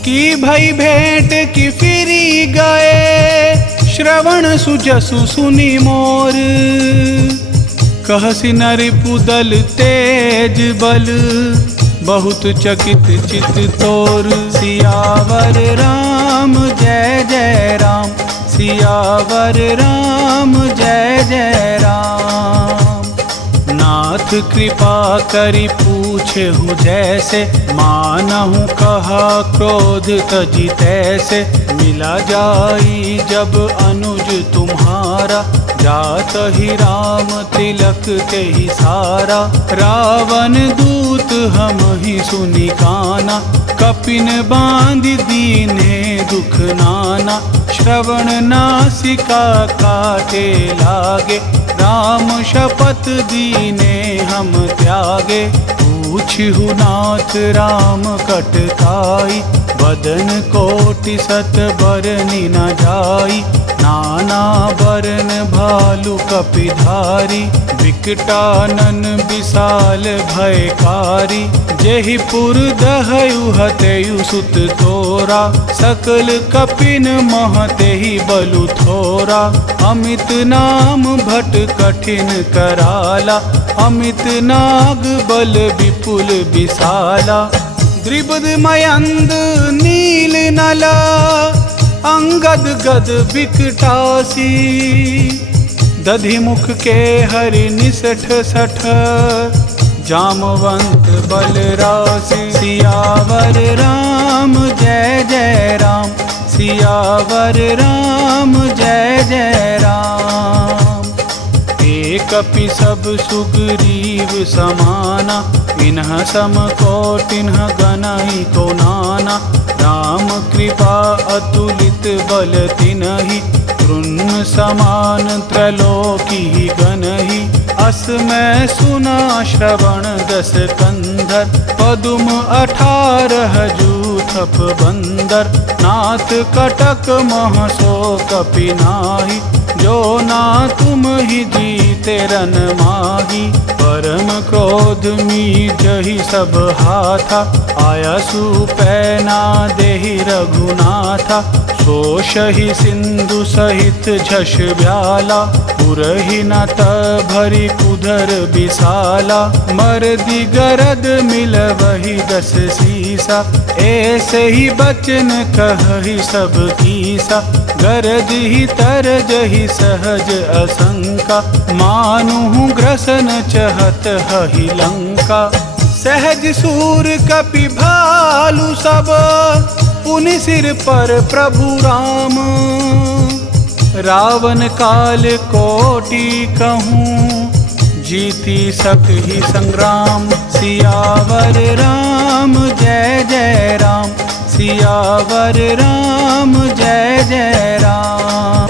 की भई भेंट की फिरी गए, श्रवण सुजसु सुनि मोर। कहसी नरिपु दल तेज बल, बहुत चकित चित तोर। सियावर राम जय जय राम, सियावर राम जय जय राम। नाथ कृपा करि पूछेहु जैसे, मानहु कहा क्रोध तजी तैसे। मिला जाई जब अनुज तुम्हारा, जात ही राम तिलक ते ही सारा। रावण दूत हम ही सुनि काना, कपिन बांध दीने दुख नाना। श्रवण नासिका काटे लागे, राम शपथ दीने हम त्यागे। पूछहु नाथ राम कटकाई, बदन कोटि सत बरनि न जाई। नाना बरन भालु कपिधारी, विकटानन विशाल भयकारी। जेहि पुर दहयु हतेयु सुत तोरा, सकल कपिन महतेहि बलु थोरा। अमित नाम भट कठिन कराला, अमित नाग बल विपुल विशाला। द्रिपद मयंद नील नला, अंगद गद विकटासी। दधिमुख के हरि निसठ सठ, जामवंत बलरासी। सियावर राम जय जय राम, सियावर राम जय जय राम। एक कपि सब सुग्रीव समाना, इन्ह सम कोटिन्ह गनहि को नाना। राम कृपा अतुलित बल तिन्हि, तृण समान त्रैलोकी गनहि। अस मैं सुना श्रवण दस कंधर, पदुम 18 जूथप बंदर। नाथ कटक महसो कपि नाहि, जो ना तुम ही जीते रन माही। परम क्रोध मीजहि सब हाथा, आया सुपैना देहि रघुनाथा। सोषहि सिंधु सहित झष ब्याला, पुरहि न भरी कुधर विशाला। मरदि गरद मिलवहि 10 सीसा, ऐसे ही बचन कहहि सब कीसा। गरज ही तरजहि सहज असंका, मानुहु ग्रसन चहत हहि लंका। सहज सूर कपि भालु सब, पुनि सिर पर प्रभु राम। रावण काल कोटि कहूँ, जीति सकहि संग्राम। सियावर राम जय जय राम, सियावर राम जय जय राम।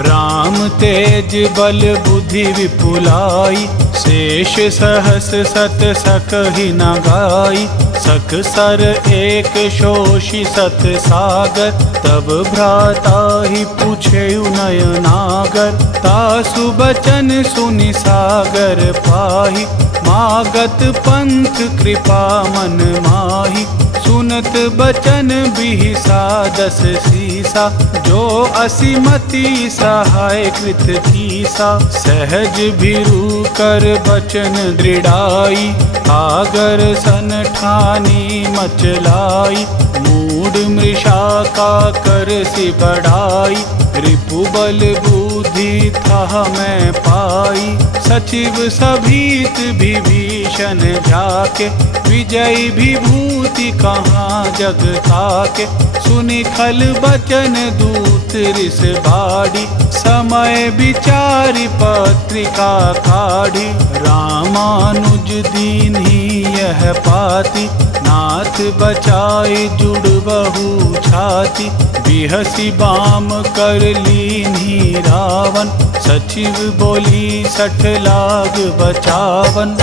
राम तेज बल बुद्धि विपुलाई, शेष सहस सत सकहि न गाई। सख सर एक शोषि सत सागर, तब भ्राता ही पूछेउ नयनागर। तासु बचन सुनि सागर पाहि, मागत पंथ कृपा मन माहि। सुनत बचन बिहिसा 10 सीसा, जो असीमति सहाय कृत कीसा। सहज भिरु कर बचन दृढ़ाई, आगर सन ठानी मचलाई। मूढ़ मृषा का कर सी बढ़ाई, रिपु बल बुद्धि था मैं पाई। सचिव सभीत विभीषण जाके, विजयी विभूति कहाँ जग ताके। सुनि खल बचन दूत रिस बाड़ी, समय विचारि पत्रिका काढ़ी। रामानुज दीन्ही यह पाती, नाथ बचाए जुड़ बहु छाती। बिहसी बाम कर लीन्ही रावण, सचिव बोली 60 लाग बचावन।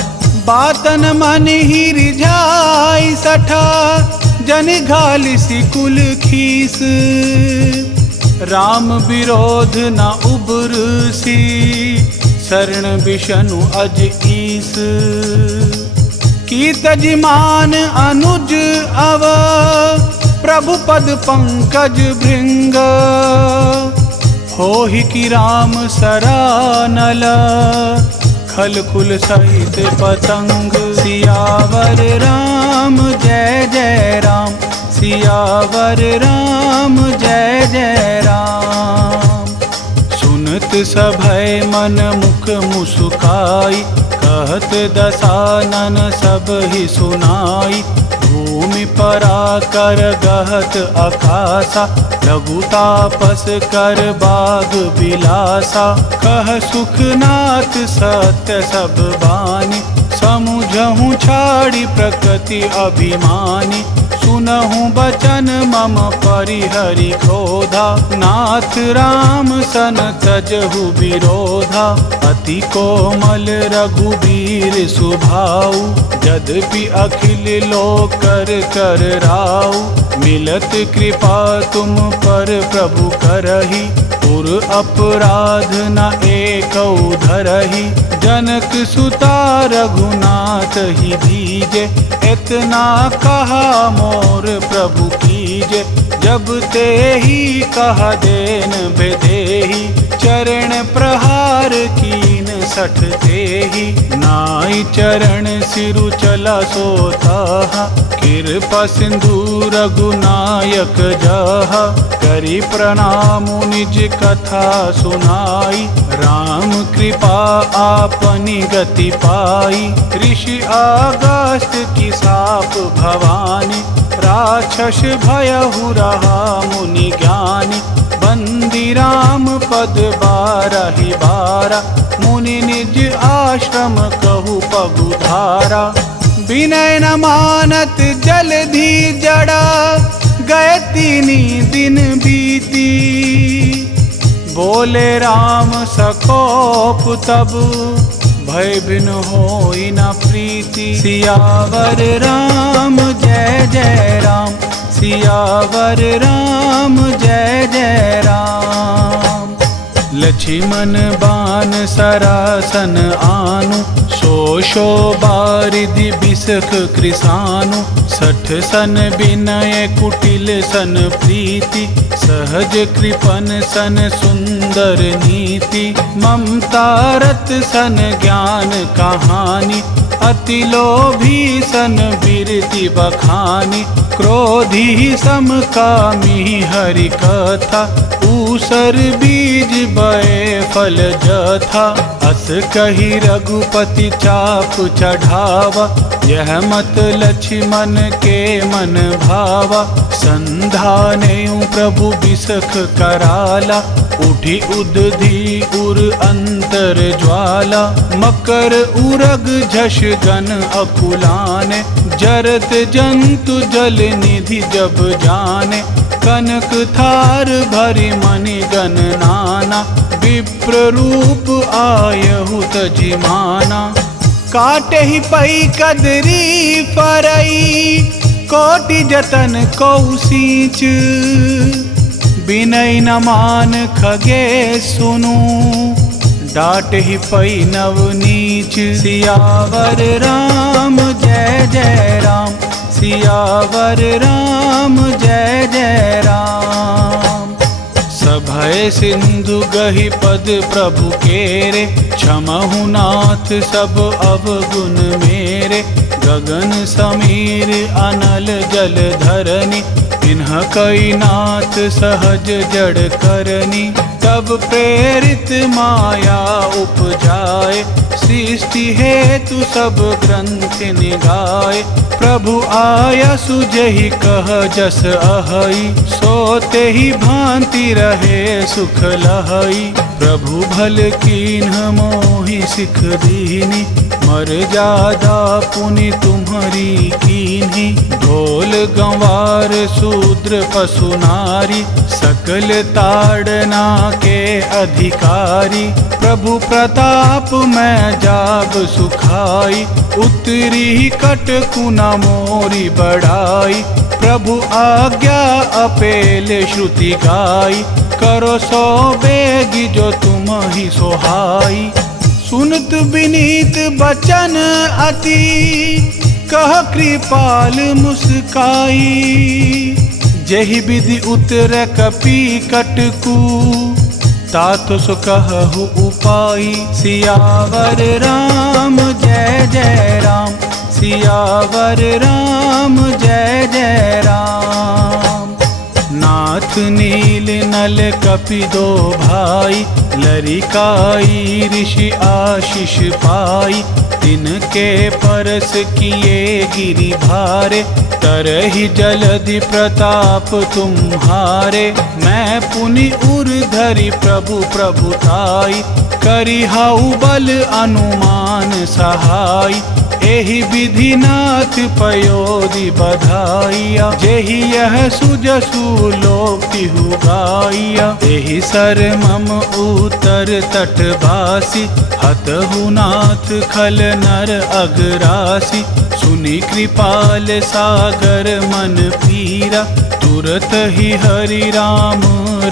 बातन मन ही रिझाई 60, जन घालिसी कुल खीस। राम विरोध न उबरसी, शरण विष्णु अज ईस। की तजमान अनुज अव, प्रभु पद पंकज भृंग। होहि की राम सरानल, खल खुल सहित पतंग। सियावर राम जय जय राम, सियावर राम जय जय राम। सुनत सभय मन मुख मुस्काई, कहत दसानन सब ही सुनाई। भूमि परा कर गहत आकाशा, लघुतापस कर बाग बिलासा। कह सुखनाथ सत्य सब बानी, समुझ बूझहूँ छाड़ी प्रकृति अभिमानी, सुनहु बचन मम परिहरि क्रोधा, नाथ राम सन तजहु विरोधा, अति कोमल रघुबीर सुभाऊ, यद्यपि अखिल लोक कर राऊ, मिलत कृपा तुम पर प्रभु करही, पुर अपराध न एकौ धरही, जनक सुता रघुनाथ ही दीजे, इतना कहा मोर प्रभु कीजे, जब ते ही कहा देन बेदेही, चरण प्रहार कीन सठ देही, नाई चरण सिरु चला सोता, कृपा सिंधु रघुनायक जहा, करी प्रणाम निज कथा सुनाई, राम कृपा आपनी गति पाई, ऋषि अगस्त्य की साप भवानी, राक्षस भयहु रहा मुनि ज्ञानी, बंदी राम पद बारहि बारा, मुनि निज आश्रम कहु पगुधारा, विनय न मानत जलधि जड़ा, गए तीनी दिन बीती, बोले राम सकोप तब, भय बिन होई न प्रीति, सियावर राम जय जय राम, सियावर राम जय जय राम, लक्ष्मण बान सरासन आनु, शो बारिधि बिसख कृसानु, सठ सन विनय कुटिल सन प्रीति, सहज कृपन सन सुंदर नीति, ममता रत सन ज्ञान कहानी, अति लोभी सन बिरति बखानी, क्रोधी समकामी हरि कथा, ऊसर बीज बए फल जथा, अस कही रघुपति चाप चढ़ावा, यह मत लक्ष्मण के मन भावा, संधानेउ प्रभु बिसख कराला, उठी उदधि उर अंतर ज्वाला, मकर उरग झष गन अकुलाने, जरत जंतु जल निधि जब जाने, कनक थार भरी मणि गण नाना, विप्र रूप आयहु तजिमाना, काटे ही पई कदरी परई, कोटि जतन कौ सींच, बिनय न मान खगे सुनु, डाट ही पई नव नीच, सियावर राम जय जय राम, सियावर राम जय जय राम, सभय सिंधु गहि पद प्रभु केरे, क्षमहु नाथ सब अवगुण मेरे, गगन समीर अनल जल धरनी, इन्ह कई नाथ सहज जड़ करनी, तब प्रेरित माया उपजाए, सृष्टि हेतु सब ग्रंथ निगाए, प्रभु आया सुजहि कह जस अहई, सोते ही भांति रहे सुख लहई, प्रभु भल कीन्ह मोहि सिख दीनी, मर्यादा पुनि तुम्हारी कीन्ही, ढोल गंवार शूद्र पशु नारी, सकल ताड़ना के अधिकारी, प्रभु प्रताप मैं जाब सुखाई, उतरी कट कुना मोरी बढ़ाई, प्रभु आज्ञा अपेल श्रुति गाई, करो सो बेगी जो तुम ही सोहाई, सुनत विनीत बचन अति, कह कृपाल मुस्काई, जहि विधि उतर कपि कटकू, तात सो कहु उपाई, सियावर राम जय जय राम, सियावर राम जय जय राम, नाथ नील नल कपि दो भाई, लरिकाई ऋषि आशीष पाई, तिनके परस किए गिरि भारे, तरहि जलधि प्रताप तुम्हारे, मैं पुनि उर धरि प्रभु प्रभुताई, करिहाउ बल अनुमान सहाय, एहि विधि नाथ पयोधि बधाइया, जेहि यह सुजसु लोक तिहु गाइया। एहि सर मम उतर तटवासी, हतहु नाथ खल नर अगरासी। सुनि कृपाल सागर मन पीरा, तुरत ही हरि राम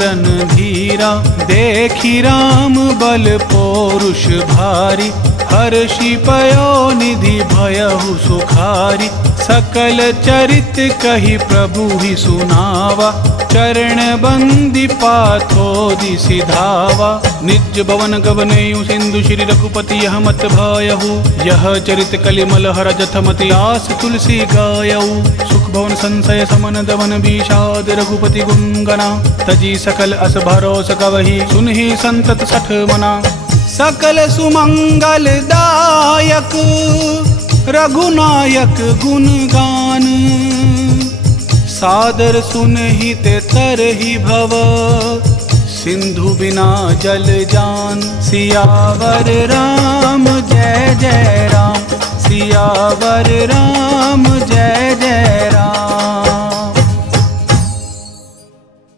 रणधीरा। देखि राम बल पौरुष भारी, हर्षि पयोनिधि भयहु सुखारी। सकल चरित कहि प्रभु ही सुनावा, चरण बंदी पाथोदि सिधावा। निज भवन गवनेयु सिंधु श्री रघुपति यह मत भायहु, यह चरित कलिमल हर जथमति आस तुलसी गायऊ। सुख भवन संशय समन दमन विषाद रघुपति गुण गना, तजी सकल अस भरोस गवही सुनहि संतत सठ मना। सकल सुमंगल दायक रघुनायक गुण गान, सादर सुनहि ते तरहि भव सिंधु बिना जल जान। सियावर राम जय जय राम, सियावर राम